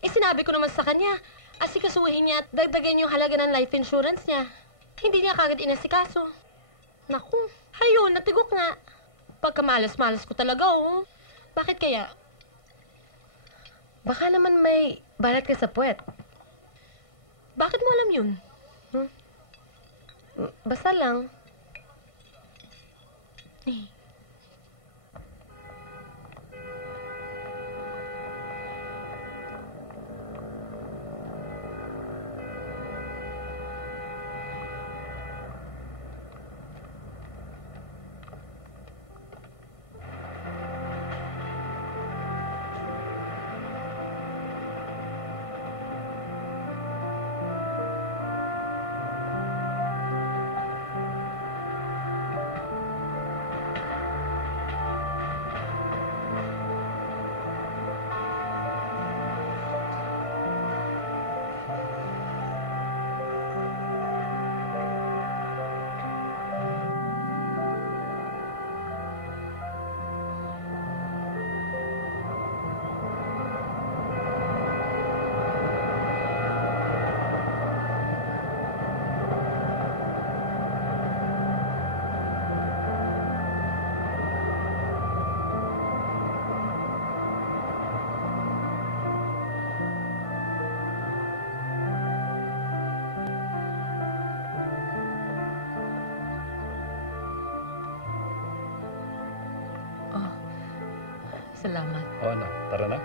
Eh sinabi ko naman sa kanya, asikasuhin niya at dagdagan yung halaga ng life insurance niya. Hindi niya kaagad inasikaso. Naku, ayun, natigok nga. Pagkamalas-malas ko talaga, oh. Bakit kaya? Baka naman may balat ka sa puwet. Bakit mo alam yun? Basta lang. Salamat. O ano, tara na?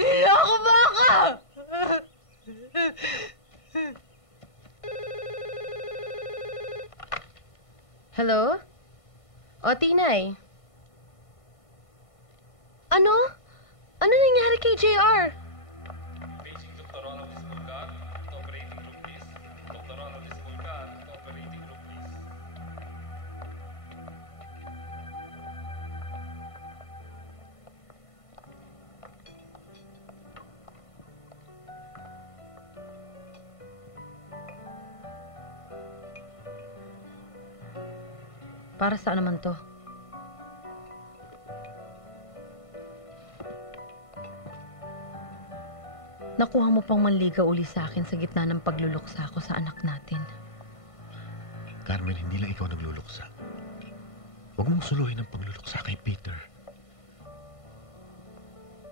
Niloko mo ako! Hello? O, Tinay. Ano? Ano nangyari kay JR? Paging Dr. Ronald Ismulcan, operating room please. Dr. Ronald Ismulcan, operating room please. Para saan naman to? Nakuha mo pang manligaw uli sa akin sa gitna ng pagluluksa ko sa anak natin. Carmen, hindi lang ikaw nagluluksa. Huwag mong suluhin ang pagluluksa kay Peter.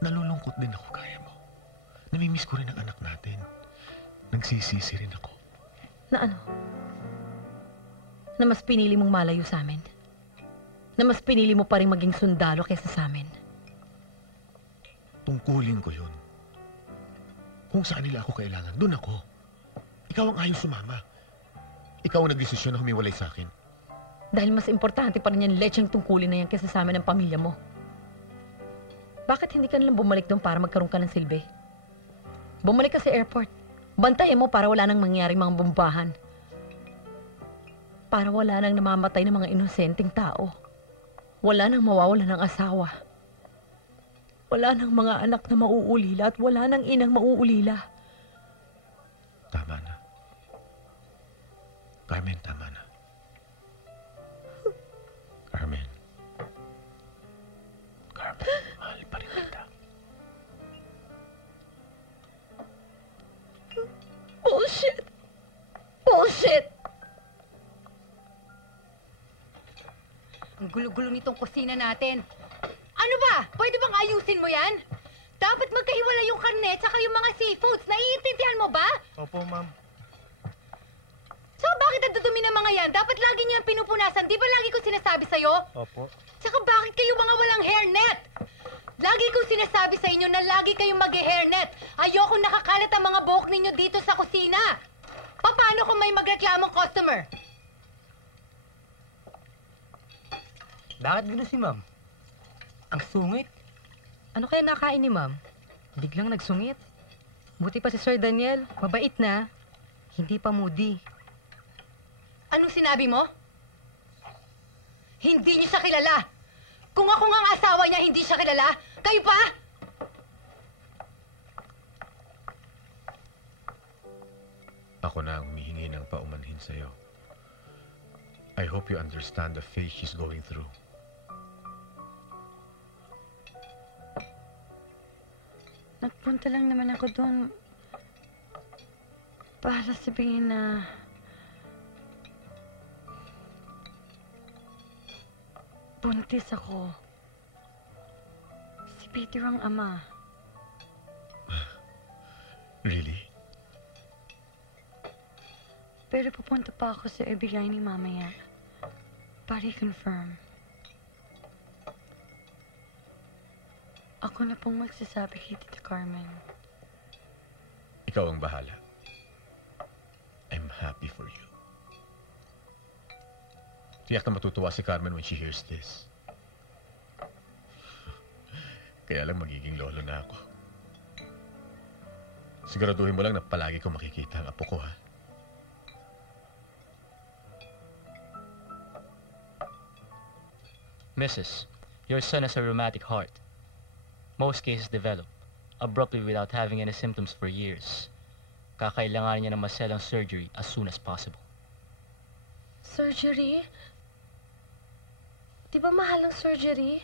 Nalulungkot din ako, kaya mo. Namimiss ko rin ang anak natin. Nagsisisi rin ako. Na ano? Na mas pinili mong malayo sa amin? Na mas pinili mo pa rin maging sundalo kaysa sa amin? Tungkulin ko yun. Kung saan nila ako kailangan, doon ako. Ikaw ang ayaw sumama. Ikaw ang nagdesisyon na humiwalay sa akin. Dahil mas importante pa rin yung lecheng tungkulin na yan kaysa sa amin ng pamilya mo. Bakit hindi ka nalang bumalik doon para magkaroon ka ng silbi? Bumalik ka sa airport. Bantayan mo para wala nang mangyaring mga bombahan. Para wala nang namamatay ng mga inosenteng tao. Wala nang mawawala ng asawa. Wala nang mga anak na mauulila at wala nang inang mauulila. Tama na. Carmen, tama na. Carmen. Carmen, mahal pa rin kita. Bullshit! Bullshit! Ang gulo-gulo nitong kusina natin. Ano ba? ba? Pwede bang ayusin mo yan? Dapat magkahiwala yung karne at saka yung mga seafoods. Naiintindihan mo ba? Opo, ma'am. So, bakit ang dudumi ng mga yan? Dapat lagi niyo yung pinupunasan. Di ba lagi ko sinasabi sa'yo? Opo. Tsaka bakit kayo mga walang hairnet? Lagi kong sinasabi sa inyo na lagi kayong mag-hairnet. Ayokong nakakalat ang mga buhok ninyo dito sa kusina. Paano kung may magreklamong customer? Bakit gano'n si ma'am? Ang sungit. Ano kaya nakain ni ma'am? Biglang nagsungit. Buti pa si Sir Daniel. Mabait na. Hindi pa moody. Anong sinabi mo? Hindi niyo siya kilala. Kung ako nga ang asawa niya, hindi siya kilala. Kayo pa? Ako na ang humihingi ng paumanhin sa'yo. I hope you understand the phase she's going through. Nagpunta lang naman ako doon para sabihin na buntis ako. Si Peter ang ama. Really? Pero pupunta pa ako sa Ibigay ni mamaya para i-confirm. Ako na pong magsasabi kay Tita Carmen. Ikaw ang bahala. I'm happy for you. Tiyak na matutuwa si Carmen when she hears this. Kaya lang magiging lolo na ako. Siguraduhin mo lang na palagi ko makikita ang apo ko, ha? Mrs., your son has a rheumatic heart. Most cases develop abruptly without having any symptoms for years. Kakailangan niya ng maselang surgery as soon as possible. Surgery? Di ba mahal ang surgery?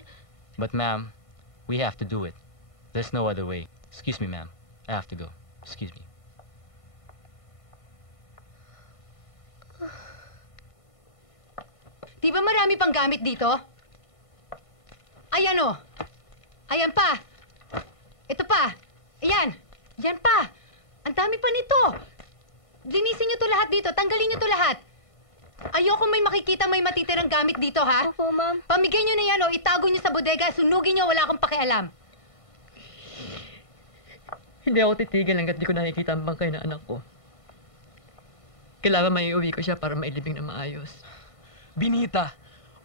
But ma'am, we have to do it. There's no other way. Excuse me, ma'am. I have to go. Excuse me. Di ba marami pang gamit dito? Ayan o. Ayan pa. Ito pa. Ayan. Yan pa. Ang dami pa nito. Linisin niyo to lahat dito. Tanggalin niyo to lahat. Ayoko may makikita may matitirang gamit dito, ha? Opo, ma'am. Pamigay niyo na yan, o. Itago niyo sa bodega. Sunugin niyo. Wala akong pakialam. Hindi ako titigil hanggat di ko nakikita ang bangkay ng anak ko. Kailangan maiuwi ko siya para mailibing na maayos. Binita,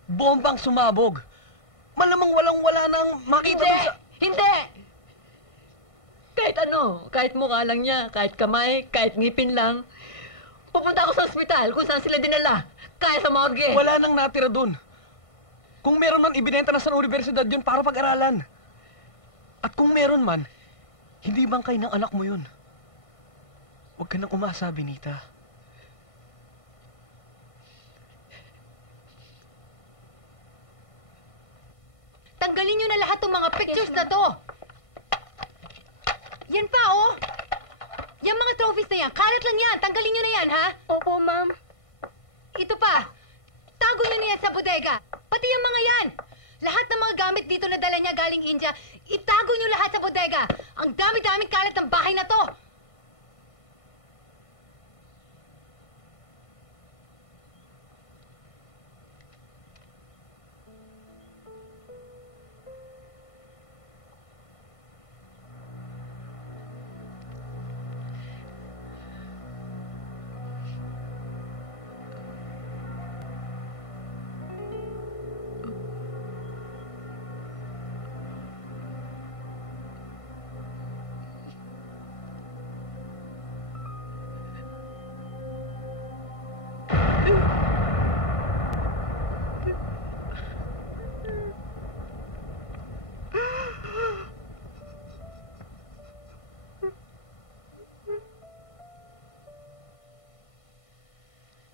bombang sumabog. Malamang walang-wala nang makita Hindi! dun sa... Hindi! Kahit ano, kahit mukha lang niya, kahit kamay, kahit ngipin lang. Pupunta ako sa ospital kung saan sila dinala. Kaya sa morgue. Wala nang natira dun. Kung meron man, ibinenta na sa universidad yun para pag-aralan. At kung meron man, hindi bangkay ng anak mo yun. Huwag ka nang umasa, Benita. Tanggalin niyo na lahat ng mga pictures na to. Yan pa, oh. Yan mga trophies na yan. Kalat lang yan. Tanggalin niyo na yan, ha? Opo, ma'am. Ito pa. Tago niyo na yan sa bodega. Pati yung mga yan. Lahat ng mga gamit dito na dala niya galing India, itago niyo lahat sa bodega. Ang dami-daming kalat ng bahay na to.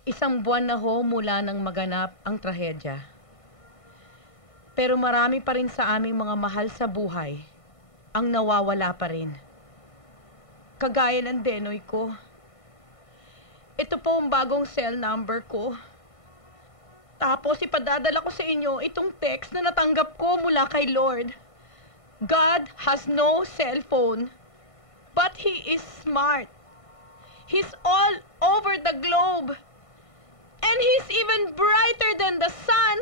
Isang buwan na ho mula nang maganap ang trahedya. Pero marami pa rin sa aming mga mahal sa buhay ang nawawala pa rin. Kagaya ng denoy ko. Ito po ang bagong cell number ko. Tapos ipadadala ko sa inyo itong text na natanggap ko mula kay Lord. God has no cell phone, but He is smart. He's all over the globe. And He's even brighter than the sun.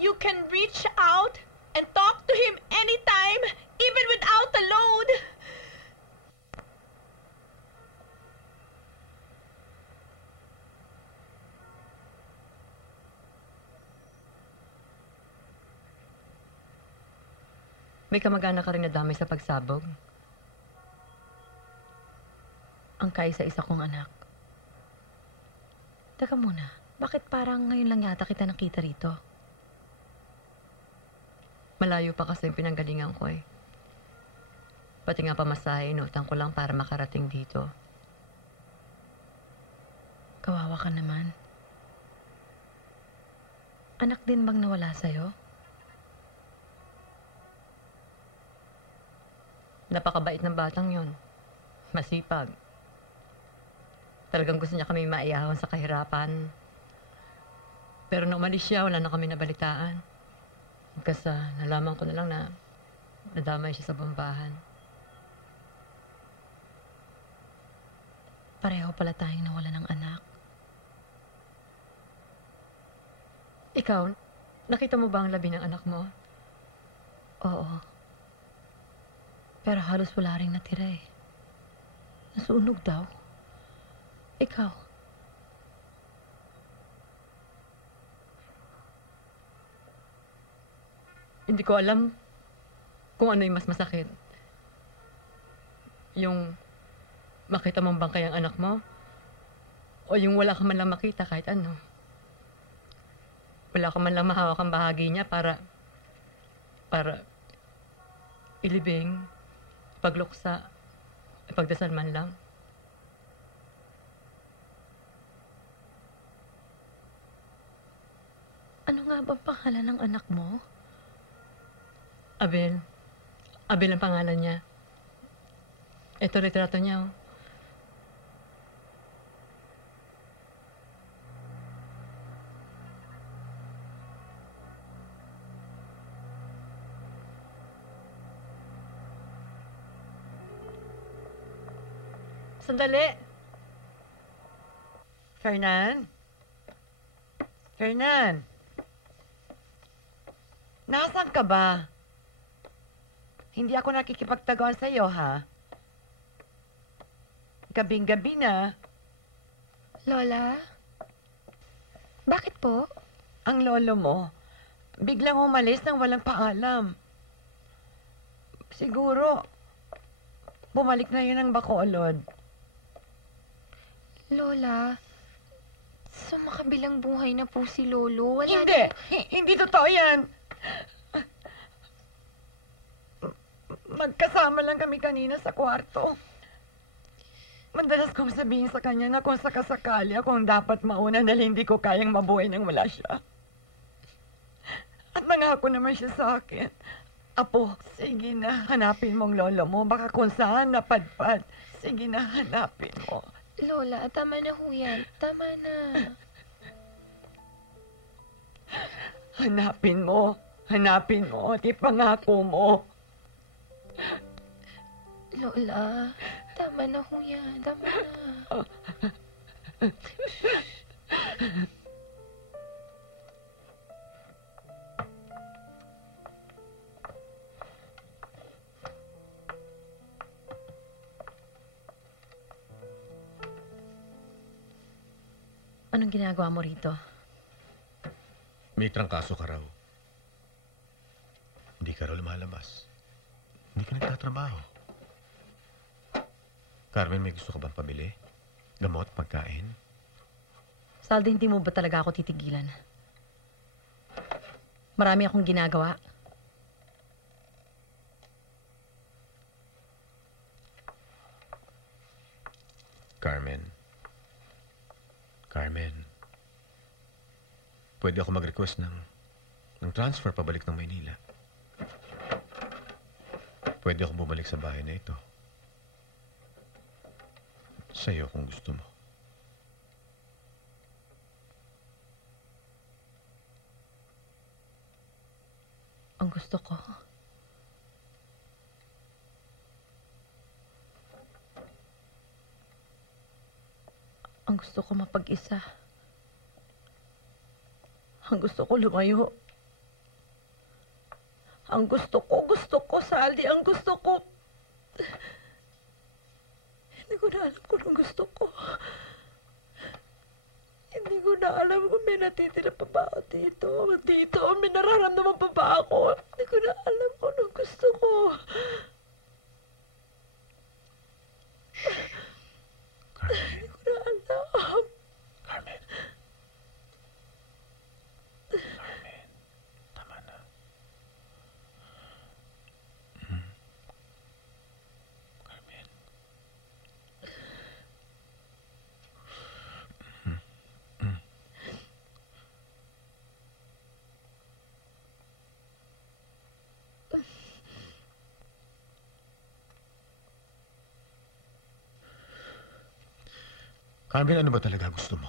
You can reach out and talk to Him anytime, even without a load. May kamag-anak ka rin nadamay sa pagsabog? Ang kaisa-isa kong anak. Teka muna, bakit parang ngayon lang yata kita nakita rito? Malayo pa kasi yung pinanggalingan ko eh. Pati nga pamasahe, inutang ko lang para makarating dito. Kawawa ka naman. Anak din bang nawala sa'yo? Napakabait ng batang yon. Masipag. Talagang gusto niya kami maiyahon sa kahirapan. Pero nung umalis siya, wala na kami nabalitaan. Kasi nalaman ko na lang na nadamay siya sa bombahan. Pareho pala tayong nawala ng anak. Ikaw, nakita mo ba ang labi ng anak mo? Oo. Pero halos wala rin natira eh. Nasunog daw. Ikaw. Hindi ko alam kung ano yung mas masakit. Yung makita mong bangkay ang anak mo, o yung wala ka man lang makita kahit ano. Wala ka man lang mahawak ang bahagi niya para ilibing, pagluksa, ipagdasal man lang. Ano nga ba pangalan ng anak mo? Abel. Abel ang pangalan niya. Ito retrato niya. Sandali. Fernan? Fernan? Nasaan ka ba? Hindi ako nakikipagtaguan sa iyo, ha? Gabing-gabi na. Lola? Bakit po? Ang lolo mo, biglang umalis nang walang paalam. Siguro, bumalik na yun ang Bacolod. Lola, sumakabilang buhay na po si Lolo. Wala Hindi! Hindi totoo yan! Magkasama lang kami kanina sa kwarto. Madalas kong sabihin sa kanya na kung sakasakali akong dapat mauna dahil hindi ko kayang mabuhay nang wala siya. At nangako naman siya sa akin. Apo, sige na, hanapin mong lolo mo. Baka kung saan napadpad. Sige na, hanapin mo. Lola, tama na ho yan. Tama na. Hanapin mo. Hanapin mo. At ipangako mo. Lola, tama na ho yan. Tama na. Anong ginagawa mo rito? May trangkaso ka raw. Hindi ka raw lumalabas. Hindi ka nagtatrabaho. Carmen, may gusto ka bang pabili? Gamot, pagkain? Saldi, hindi mo ba talaga ako titigilan? Marami akong ginagawa. Carmen. Carmen. Pwede ako mag-request ng transfer pabalik ng Maynila. Pwede ako bumalik sa bahay na ito. Sa'yo kung gusto mo. Ang gusto ko, Ang gusto ko mapag-isa. Ang gusto ko lumayo. Ang gusto ko, Sally. Ang gusto ko. Hindi ko na alam kung anong gusto ko. Hindi ko na alam kung may natitira pa ba ako dito. Dito, may nararamdaman pa ba ako. Hindi ko na alam kung anong gusto ko. Hindi ko na alam. Carmen. Carmen. Tama na. Carmen. Carmen, ano ba talaga gusto mo?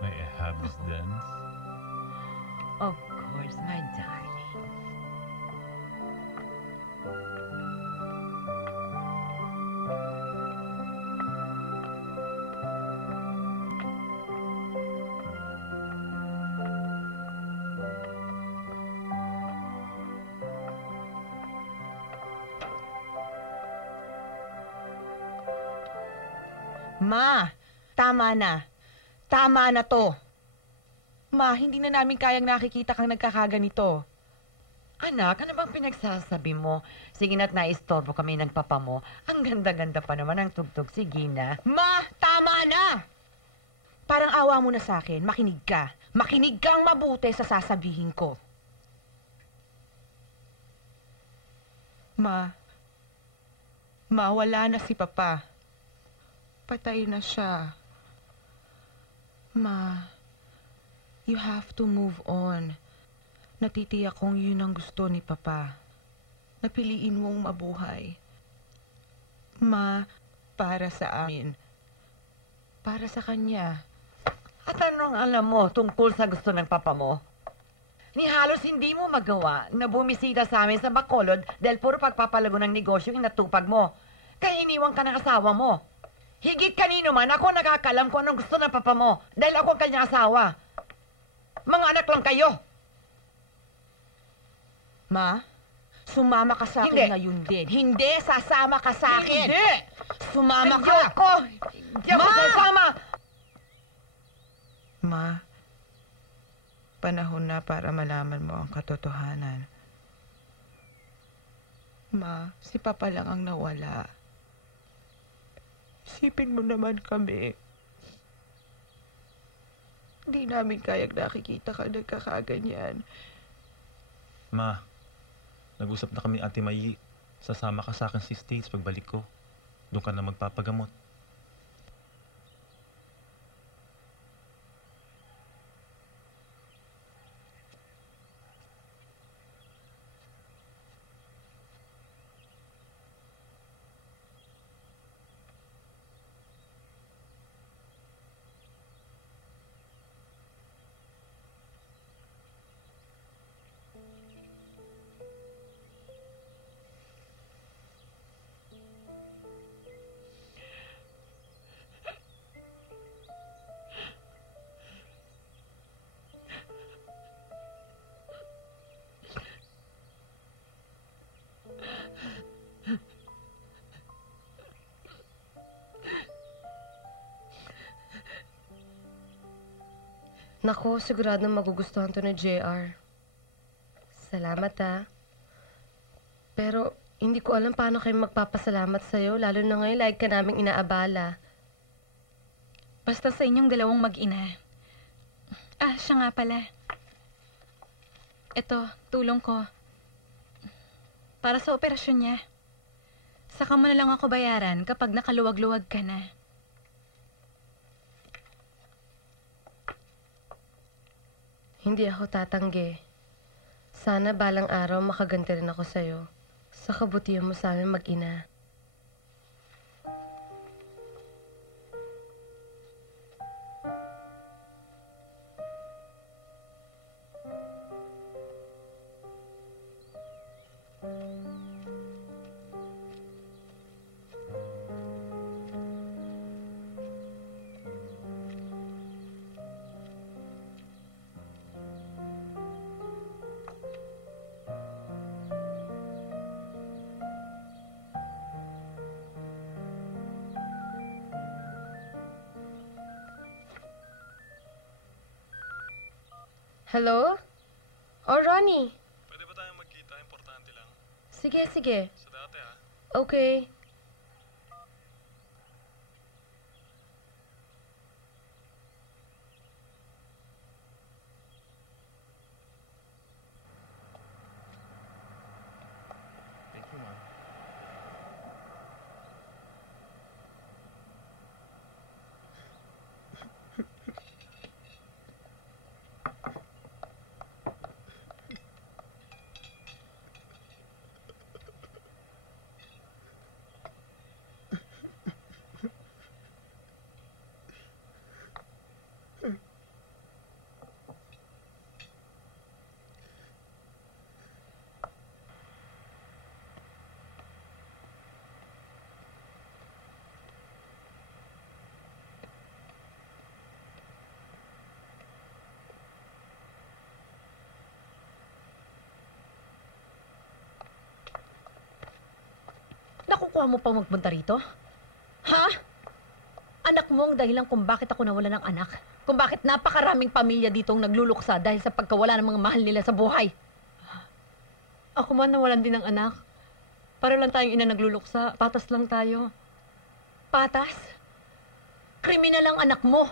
May I have this dance? Of course, my darling. Ma, tama na. Tama na to. Ma, hindi na namin kayang nakikita kang nagkakaganito. Anak, ano bang pinagsasabi mo? Sige na't naistorbo kami ng papa mo. Ang ganda-ganda pa naman ang tugtog. Sige na. Ma, tama na! Parang awa mo na sa akin. Makinig ka. Makinig kang mabuti sa sasabihin ko. Ma, wala na si Papa. Patay na siya. Ma, you have to move on. Natitiyak kong yun ang gusto ni Papa. Napiliin mong mabuhay. Ma, para sa amin. Para sa kanya. At anong alam mo tungkol sa gusto ng papa mo? Ni halos hindi mo magawa na bumisita sa amin sa Bacolod dahil puro pagpapalago ng negosyo yung natupag mo. Kaya iniwan ka ng asawa mo. Higit kanino man, ako nakakalam kung anong gusto ng papa mo dahil ako ang kanyang asawa. Mga anak lang kayo. Ma, sumama ka sa akin Hindi. ngayon din. Hindi, sasama ka sa akin. Hindi! Sumama ka. Ayoko! Hindi ako sasama! Ma, panahon na para malaman mo ang katotohanan. Ma, si Papa lang ang nawala. Isipin mo naman kami. Hindi namin kayang nakikita ka nagkakaganyan. Ma, nag-usap na kami Ate Mayi. Sasama ka sa akin si States pagbalik ko. Doon ka na magpapagamot. Nako, sigurado magugustuhan to ni JR. Salamat Pero hindi ko alam paano kayo magpapasalamat sa'yo, lalo na ngayon like ka naming inaabala. Basta sa inyong dalawang mag-ina. Siya nga pala. Ito, tulong ko. Para sa operasyon niya. Saka mo na lang ako bayaran kapag nakaluwag-luwag ka na. Hindi ako tatanggi. Sana balang araw makaganti rin ako sa'yo. Sa kabutihan mo sa amin mag-ina. Hello? Ronnie. Pwede ba tayong magkita? Importante lang. Sige. Sa dati Okay. Thank you, Mom. Nakukuha mo pa magpunta rito? Ha? Anak mo ang dahilan kung bakit ako nawala ng anak. Kung bakit napakaraming pamilya dito ang nagluluksa dahil sa pagkawala ng mga mahal nila sa buhay. Ako man nawalan din ng anak. Para lang tayong ina nagluluksa. Patas lang tayo. Patas? Kriminal ang anak mo.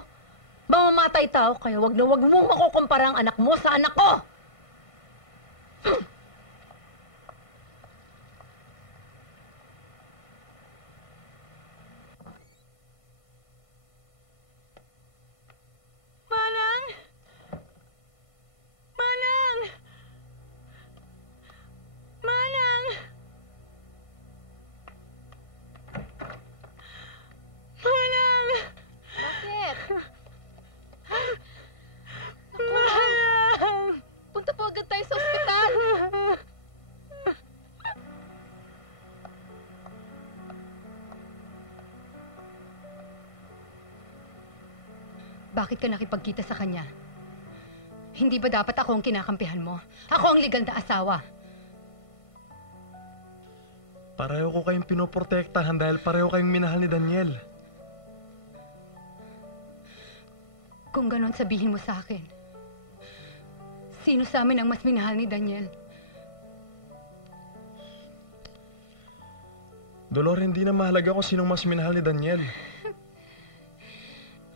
Mamamatay tao, kaya wag na wag mong makukumpara ang anak mo sa anak ko! Bakit ka nakipagkita sa kanya? Hindi ba dapat ako ang kinakampihan mo? Ako ang legal na asawa. Pareho ko kayong pinoprotektahan dahil pareho kayong minahal ni Daniel. Kung ganon, sabihin mo sa akin. Sino sa amin ang mas minahal ni Daniel? Dolor, hindi na mahalaga kung sinong mas minahal ni Daniel.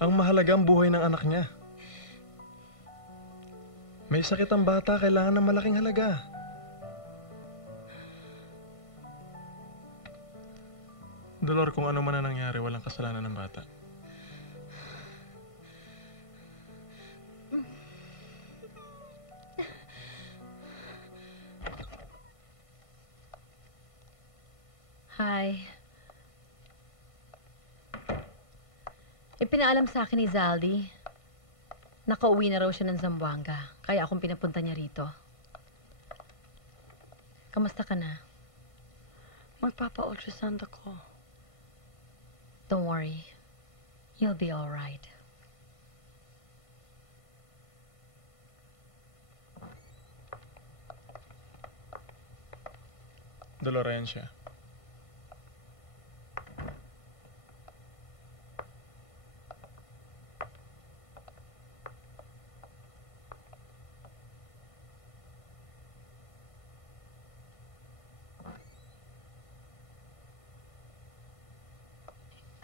Ang mahalaga ang buhay ng anak niya. May sakit ang bata, kailangan ng malaking halaga. Dolor, kung ano man ang nangyari, walang kasalanan ng bata. Hi. Ipinaalam sa akin ni Zaldi, nakauwi na raw siya ng Zamboanga, kaya akong pinapunta niya rito. Kamusta ka na? Magpapa-ultrasound ako. Don't worry. You'll be all right. Dolor, ayan siya.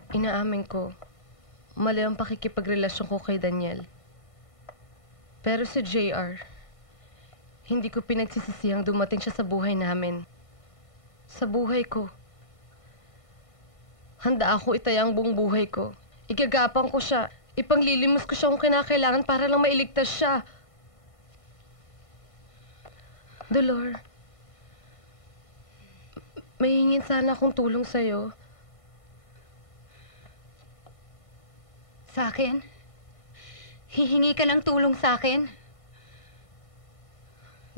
Inaamin ko, mali ang pakikipagrelasyon ko kay Daniel. Pero si JR, hindi ko pinagsisisihang dumating siya sa buhay namin. Sa buhay ko. Handa ako itaya ang buong buhay ko. Igagapang ko siya. Ipanglilimos ko siya kung kinakailangan para lang mailigtas siya. Dolor, may hingin sana akong tulong sa'yo. Sa akin? Hihingi ka ng tulong sa akin?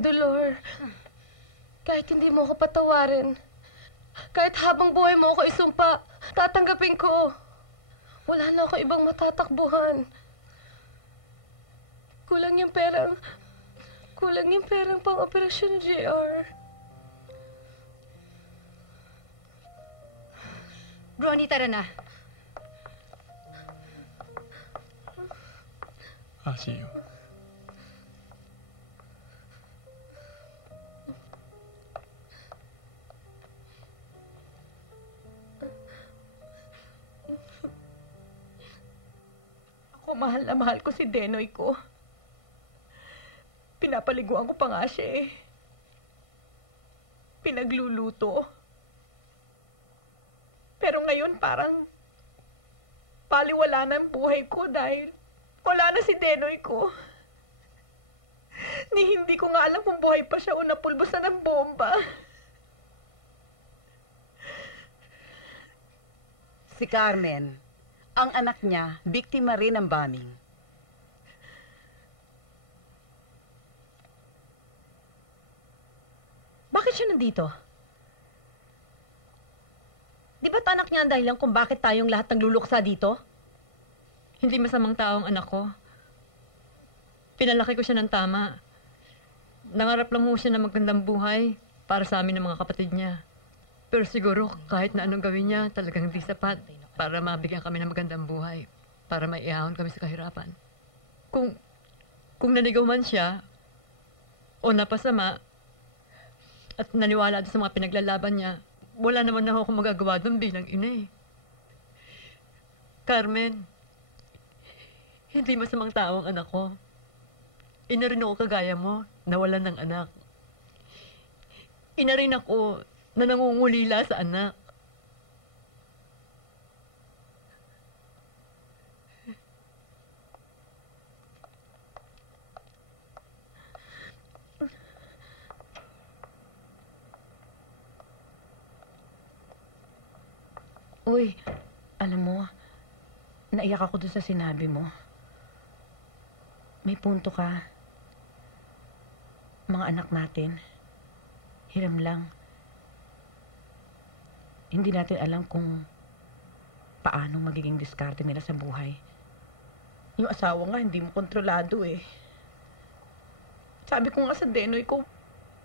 Dolor, kahit hindi mo ako patawarin, kahit habang buhay mo ako isumpa, tatanggapin ko. Wala na ako ibang matatakbuhan. Kulang yung perang pang-operasyon ni JR. Ronnie, tara na. See you. Ako, mahal na mahal ko si Denoy ko. Pinapaliguan ko pa nga siya eh. Pinagluluto. Pero ngayon parang paliwala na ang buhay ko dahil wala na si Denoy ko. Ni hindi ko nga alam kung buhay pa siya o napulbos na ng bomba. Si Carmen, ang anak niya, biktima rin ng bombing. Bakit siya nandito? Di ba't anak niya ang dahilan kung bakit tayong lahat nagluluksa dito? Hindi masamang tao ang anak ko. Pinalaki ko siya ng tama. Nangarap lang mo siya ng magandang buhay para sa amin ng mga kapatid niya. Pero siguro kahit na anong gawin niya, talagang hindi sapat para mabigyan kami ng magandang buhay. Para maiahon kami sa kahirapan. Kung naligaw man siya, o napasama, at naniwala sa mga pinaglalaban niya, wala naman na ako magagawa doon bilang ina eh. Carmen, hindi masamang tao ang anak ko. Ina rin ako kagaya mo, nawalan ng anak. Ina rin ako na nangungulila sa anak. Uy, alam mo, naiyak ako doon sa sinabi mo. May punto ka. Mga anak natin, hiram lang. Hindi natin alam kung paano magiging diskarte nila sa buhay. Yung asawa nga, hindi mo kontrolado eh. Sabi ko nga sa Denoy ko,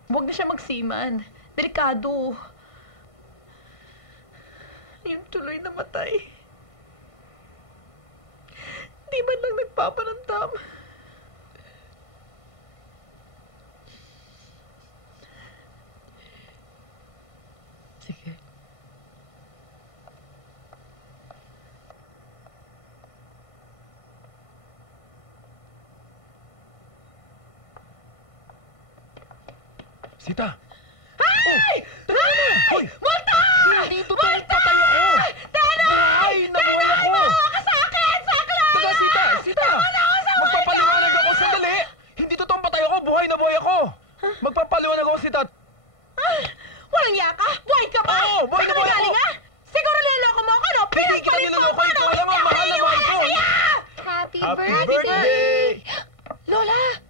huwag na siya magsiman. Delikado. Yung tuloy namatay. Di man lang nagpaparamdam. Sige. Sita! Ay! Hoy! Multa! Hindi totoong patay ako! Ay, nabuhay ako! Maawa ka sa akin! Sakla! Teka, Sita! Magpapaliwanag ako, sandali! Hindi totoong patay ako, buhay na buhay ako! Magpapaliwanag ako, Sita! Walang yaka! Buhay ka ba? Oo, buhay na buhay ako! Siguro niloloko mo ako, no? Hindi kita niloloko, ikaw lang ang mahal na buhay ko! Happy birthday! Lola!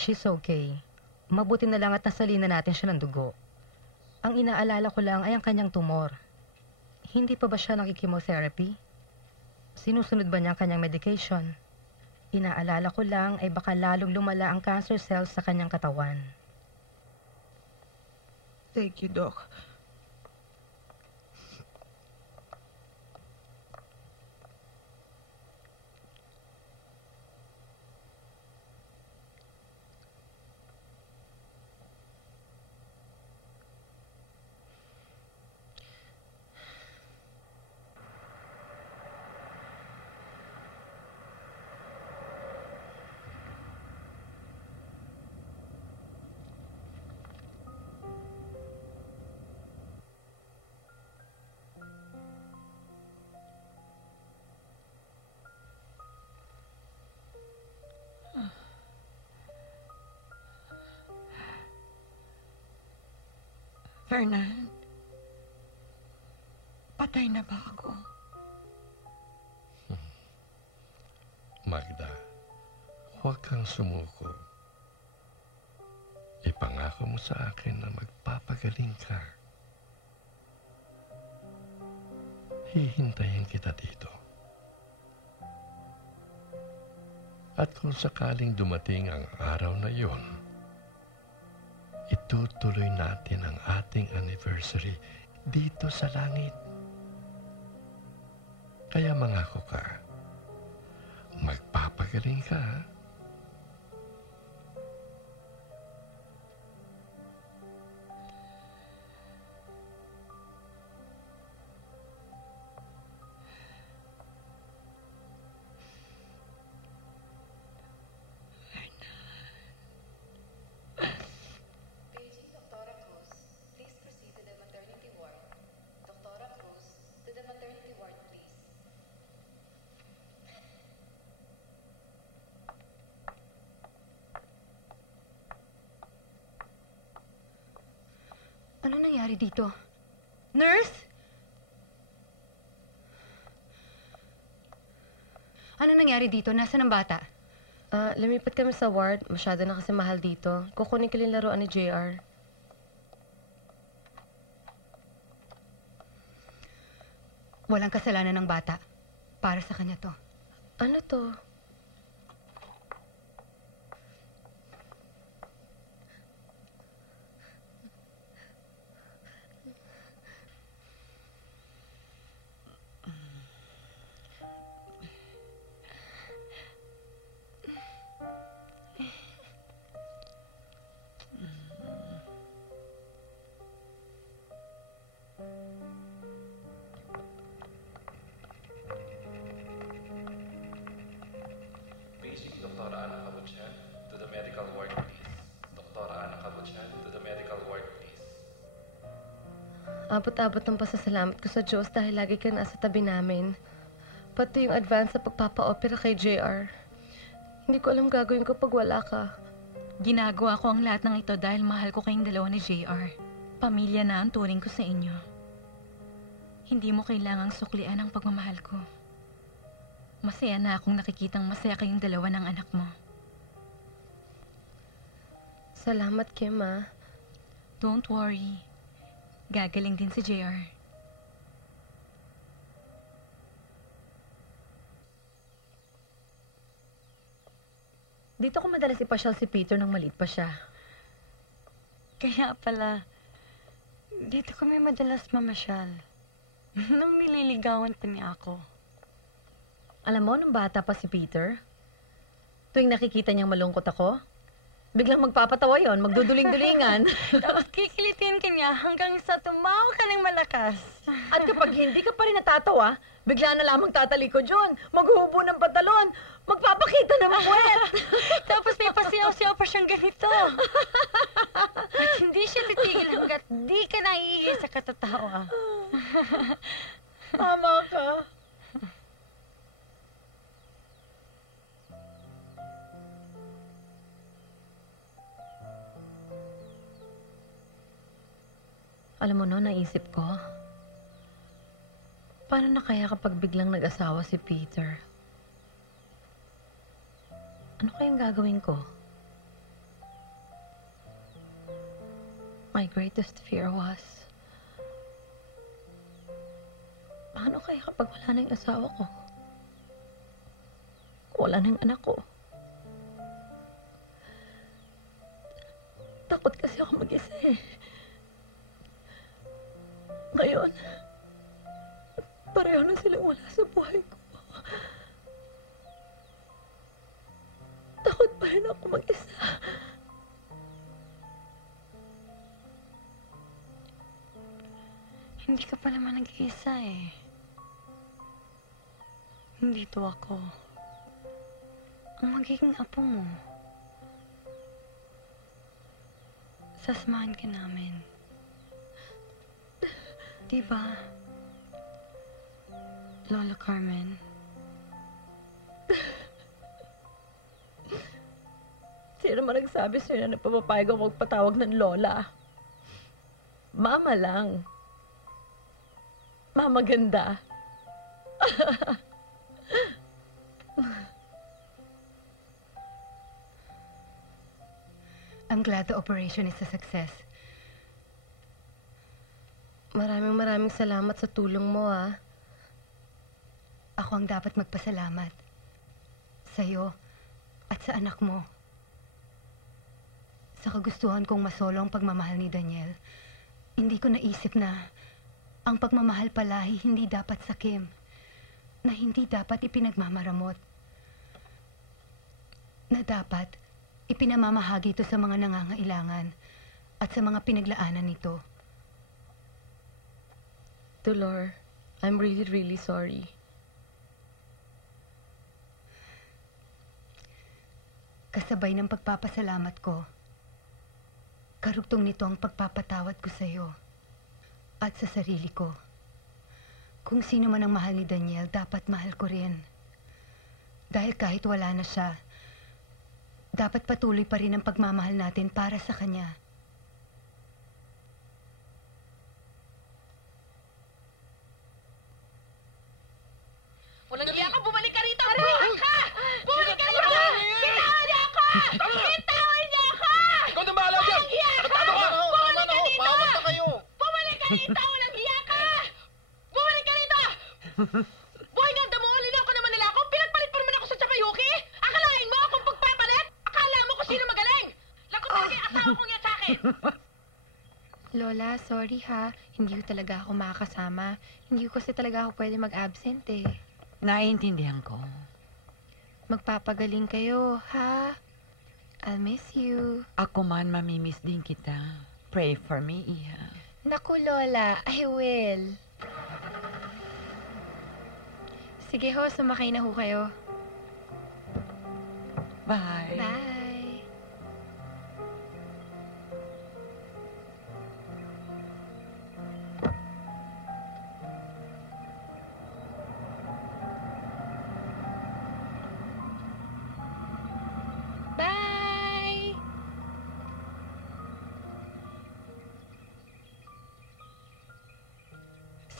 She's okay. Mabuti na lang at nasalina natin siya ng dugo. Ang inaalala ko lang ay ang kanyang tumor. Hindi pa ba siya nakikimotherapy? Sinusunod ba niya ang kanyang medication? Inaalala ko lang ay baka lalong lumala ang cancer cells sa kanyang katawan. Thank you, Doc. Fernand, patay na ba ako? Magda, huwag kang sumuko. Ipangako mo sa akin na magpapagaling ka. Hihintayin kita dito. At kung sakaling dumating ang araw na yon, itutuloy natin ang ating anniversary dito sa langit. Kaya mangako ka, magpapagaling ka. Ano nangyari dito? Nurse? Ano nangyari dito? Nasaan ang bata? Lumipat kami sa ward. Masyado na kasi mahal dito. Kukunin ko yung laruan ni JR. Walang kasalanan ng bata. Para sa kanya to. Ano to? Paging Dr. Ana Cabutian to the medical ward, please. Dr. Ana Cabutian to the medical ward, please. Abot-abot ang pasasalamat ko sa Diyos dahil lagi ka nasa tabi namin. Pati yung advance sa pagpapa-opera kay JR. Hindi ko alam gagawin ko pag wala ka. Ginagawa ko ang lahat ng ito dahil mahal ko kayong dalawa ni JR. Pamilya na ang turing ko sa inyo. Hindi mo kailangang suklian ang pagmamahal ko. Masaya na akong nakikitang masaya kayong dalawa ng anak mo. Salamat, Kim, ah. Don't worry. Gagaling din si JR. Dito ko madalas ipasyal si Peter nang maliit pa siya. Kaya pala, dito kami madalas mamasyal. Nung nililigawan pa niya ako. Alam mo, nung bata pa si Peter, tuwing nakikita niyang malungkot ako, biglang magpapatawa yon, magduduling-dulingan. Tapos kikilitin ka niya hanggang sa tumawa ka ng malakas. At kapag hindi ka pa rin natatawa, bigla na lamang tatalikod yun, maghuhubo ng pantalon, magpapakita ng puwet. Tapos may pasiyaw-siyaw pa siyang ganito. At hindi siya titigil hanggat di ka naiigil sa katatawa. Tama ka. Alam mo no, naisip ko, paano na kaya kapag biglang nag-asawa si Peter? Ano kayang gagawin ko? My greatest fear was, paano kaya kapag wala na yung asawa ko? wala na yung anak ko. Takot kasi ako mag-isa eh. Ngayon, pareho na silang wala sa buhay ko. Takot pa rin ako mag-isa. Hindi ka pa naman nag-iisa eh. Nandito ako. Ang magiging apo mo. Sasamahan ka namin. Diba? Lola Carmen? Sino naman nagsabi sa'yo na napapapayag ako magpatawag ng Lola? Mama lang. Mama ganda. I'm glad the operation is a success. Maraming salamat sa tulong mo, ah. Ako ang dapat magpasalamat. Sa'yo at sa anak mo. Sa kagustuhan kong masolo ang pagmamahal ni Daniel, hindi ko naisip na ang pagmamahal pala ay hindi dapat sakim, na hindi dapat ipinagmamaramot, na dapat ipinamamahagi ito sa mga nangangailangan at sa mga pinaglaanan nito. Dolor, I'm really, really sorry. Kasabay ng pagpapasalamat ko, karugtong nito ang pagpapatawad ko sa iyo at sa sarili ko. Kung sino man ang mahal ni Daniel, dapat mahal ko rin. Dahil kahit wala na siya, dapat patuloy pa rin ang pagmamahal natin para sa kanya. Walang iya ka! Bumalik ka rito! Bumalik ka! Bumalik ka rito! Bitawan niya ako! Bitawan niya ako! Ikaw na bahala dyan! Walang iya ka! Bumalik ka dito! Bumalik ka rito! Walang iya ka! Bumalik ka rito! Buhay ganda mo! Linaw ka naman nila ako! Pinagpalit pa naman ako sa Chapayuki! Akalain mo akong pagpapalit? Akala mo kung sino magaling! Lakot talaga yung asawa kong yan sa akin! Lola, sorry ha. Hindi ko talaga ako makakasama. Hindi ko kasi talaga ako pwede mag-absent eh. Naiintindihan ko. Magpapagaling kayo, ha? I'll miss you. Ako man, mamimiss din kita. Pray for me, Iha. Naku, Lola, I will. Sige ho, sumakay na ho kayo. Bye. Bye. Bye!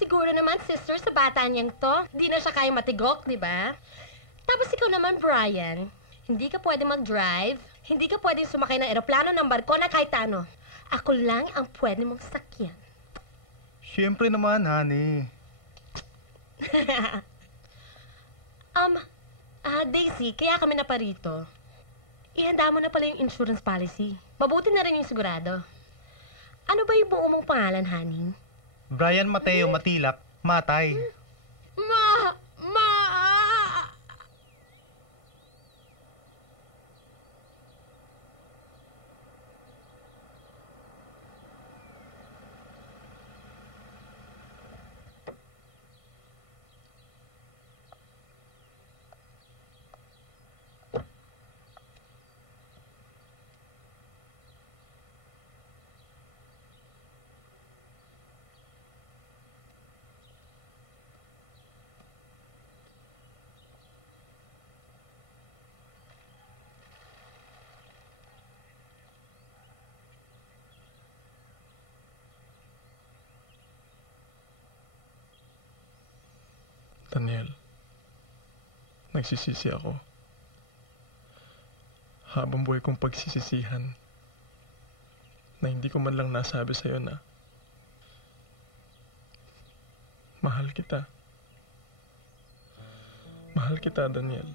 Siguro naman, sister, sa bata niyang to, di na siya kayang matigok, di ba? Tapos ikaw naman, Brian, hindi ka pwede mag-drive, hindi ka pwede sumakay ng eroplano ng barko na kahit ano. Ako lang ang pwede mong sakyan. Siyempre naman, honey. Daisy, kaya kami na parito. Ihanda mo na pala yung insurance policy. Mabuti na rin yung sigurado. Ano ba yung buo mong pangalan, honey? Brian Mateo Matilak, Matay. Daniel, nagsisisi ako. Habang buhay kong pagsisisihan na hindi ko man lang nasabi sa'yo na mahal kita. Mahal kita, Daniel.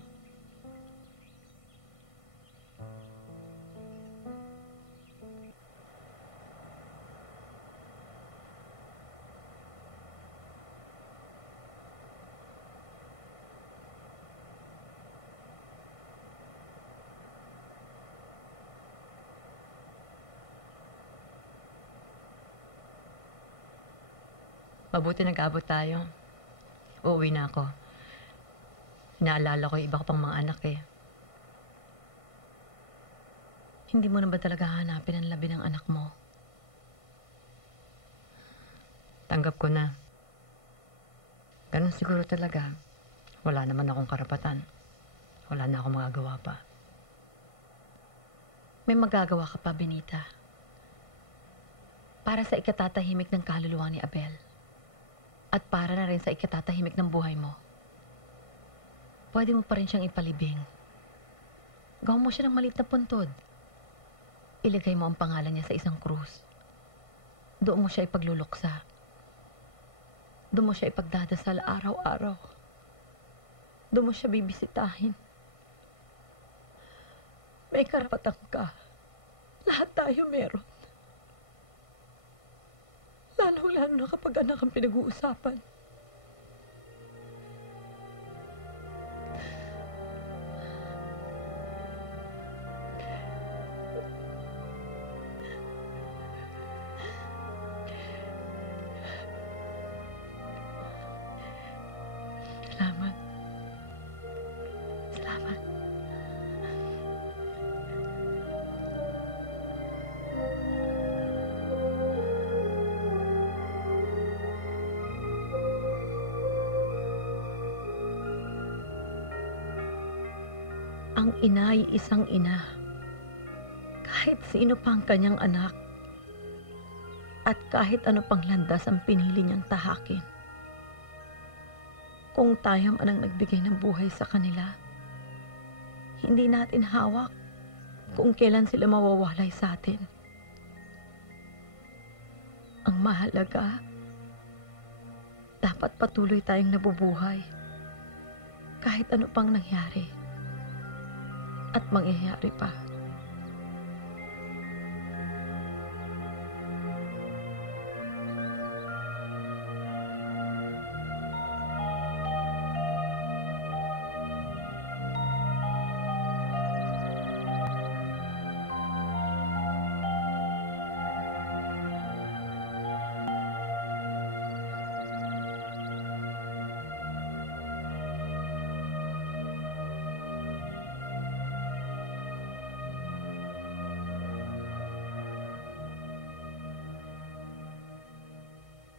Mabuti nag-abot tayo. Uuwi na ako. Inaalala ko yung iba ko pang mga anak eh. Hindi mo na ba talaga hanapin ang labi ng anak mo? Tanggap ko na. Ganun siguro talaga. Wala naman akong karapatan. Wala na akong magagawa pa. May magagawa ka pa, Benita. Para sa ikatatahimik ng kaluluwa ni Abel. At para na rin sa ikatatahimik ng buhay mo. Pwede mo pa rin siyang ipalibing. Gawin mo siya ng maliit na puntod. Ilagay mo ang pangalan niya sa isang krus. Doon mo siya ipagluluksa. Doon mo siya ipagdadasal araw-araw. Doon mo siya bibisitahin. May karapatan ka. Lahat tayo meron. Lalo-lalo na kapag anak ang pinag-uusapan. Salamat. Salamat. Ang ina ay isang ina. Kahit sino pang kanyang anak. At kahit ano pang landas ang pinili niyang tahakin. Kung tayo man ang nagbigay ng buhay sa kanila, hindi natin hawak kung kailan sila mawawalay sa atin. Ang mahalaga, dapat patuloy tayong nabubuhay kahit ano pang nangyari at mangyayari pa.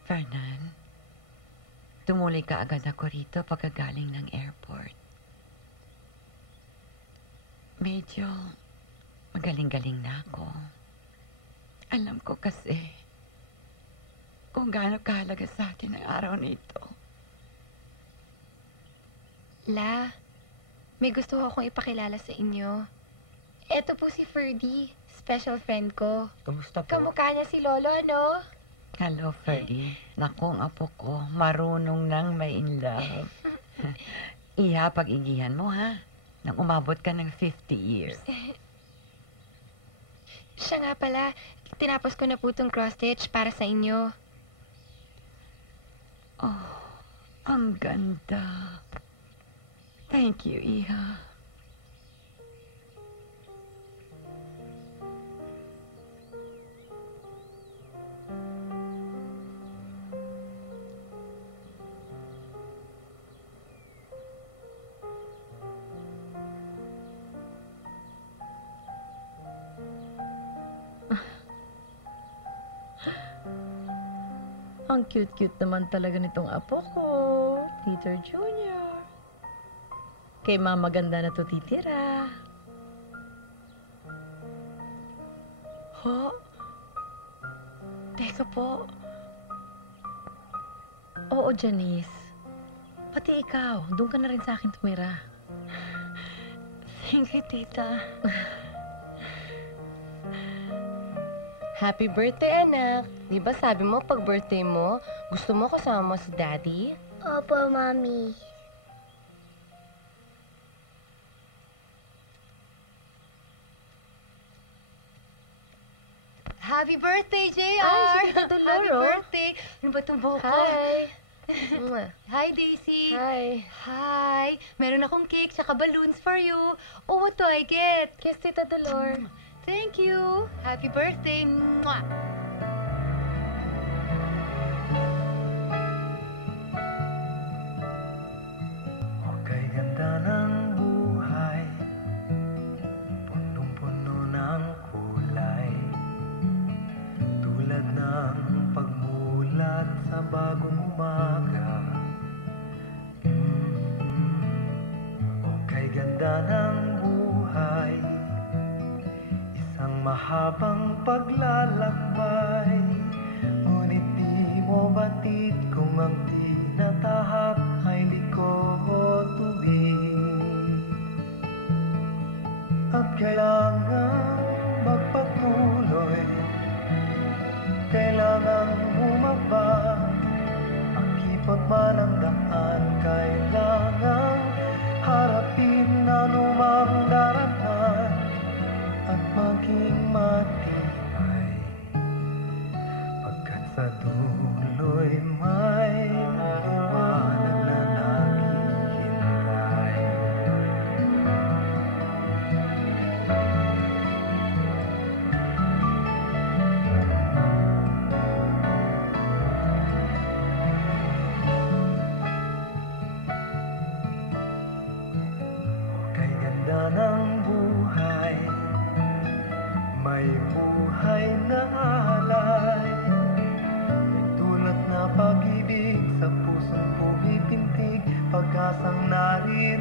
Fernan, tumuli ka agad ako rito pagkagaling ng airport. Medyo magaling-galing na ako. Alam ko kasi kung gaano kahalaga sa atin ang araw nito. La, may gusto ko akong ipakilala sa inyo. Eto po si Ferdy, special friend ko. Kamusta po? Kamukha niya si Lolo, no? Hello, Ferdy. Naku, ang apo ko, marunong nang may in love. Iha, pag-igihan mo, ha? Nang umabot ka ng 50 years. Siya nga pala, tinapos ko na po itong cross-stitch para sa inyo. Oh, ang ganda. Thank you, Iha. Ang cute-cute naman talaga nitong apo ko, Peter Jr. Kay mama ganda na to titira. Ho? Teka po. Oo, Janice. Pati ikaw, doon ka na rin sa akin tumira. Thank you, Tita. Happy birthday, anak. Di ba sabi mo pag birthday mo, gusto mo kasama mo si Daddy? Opo, Mami. Happy birthday, JR! Ay, si Tita Happy Doloro. birthday! Ano ba itong buhok ko? Hi! Hi, Daisy! Hi! Hi! Meron akong cake tsaka balloons for you. Oh, what do I get? Kiss Tita Dolor. Thank you! Happy birthday! Mwah! Kay ganda ng buhay, isang mahabang paglalakbay. Ngunit di mo batid kung ang tinatahak ay liko o tubig. At kailangan magpatuloy, kailangan humaba. Akipot man ang daan, kailangan harapin anumang daratan at maging matibay. Pagkat sa dulo'y may liwanag na naghihintay. Kay ganda ng buhay, may buhay na alay. May tulad na pag-ibig sa pusong pumipintig, pag-asang naririnig.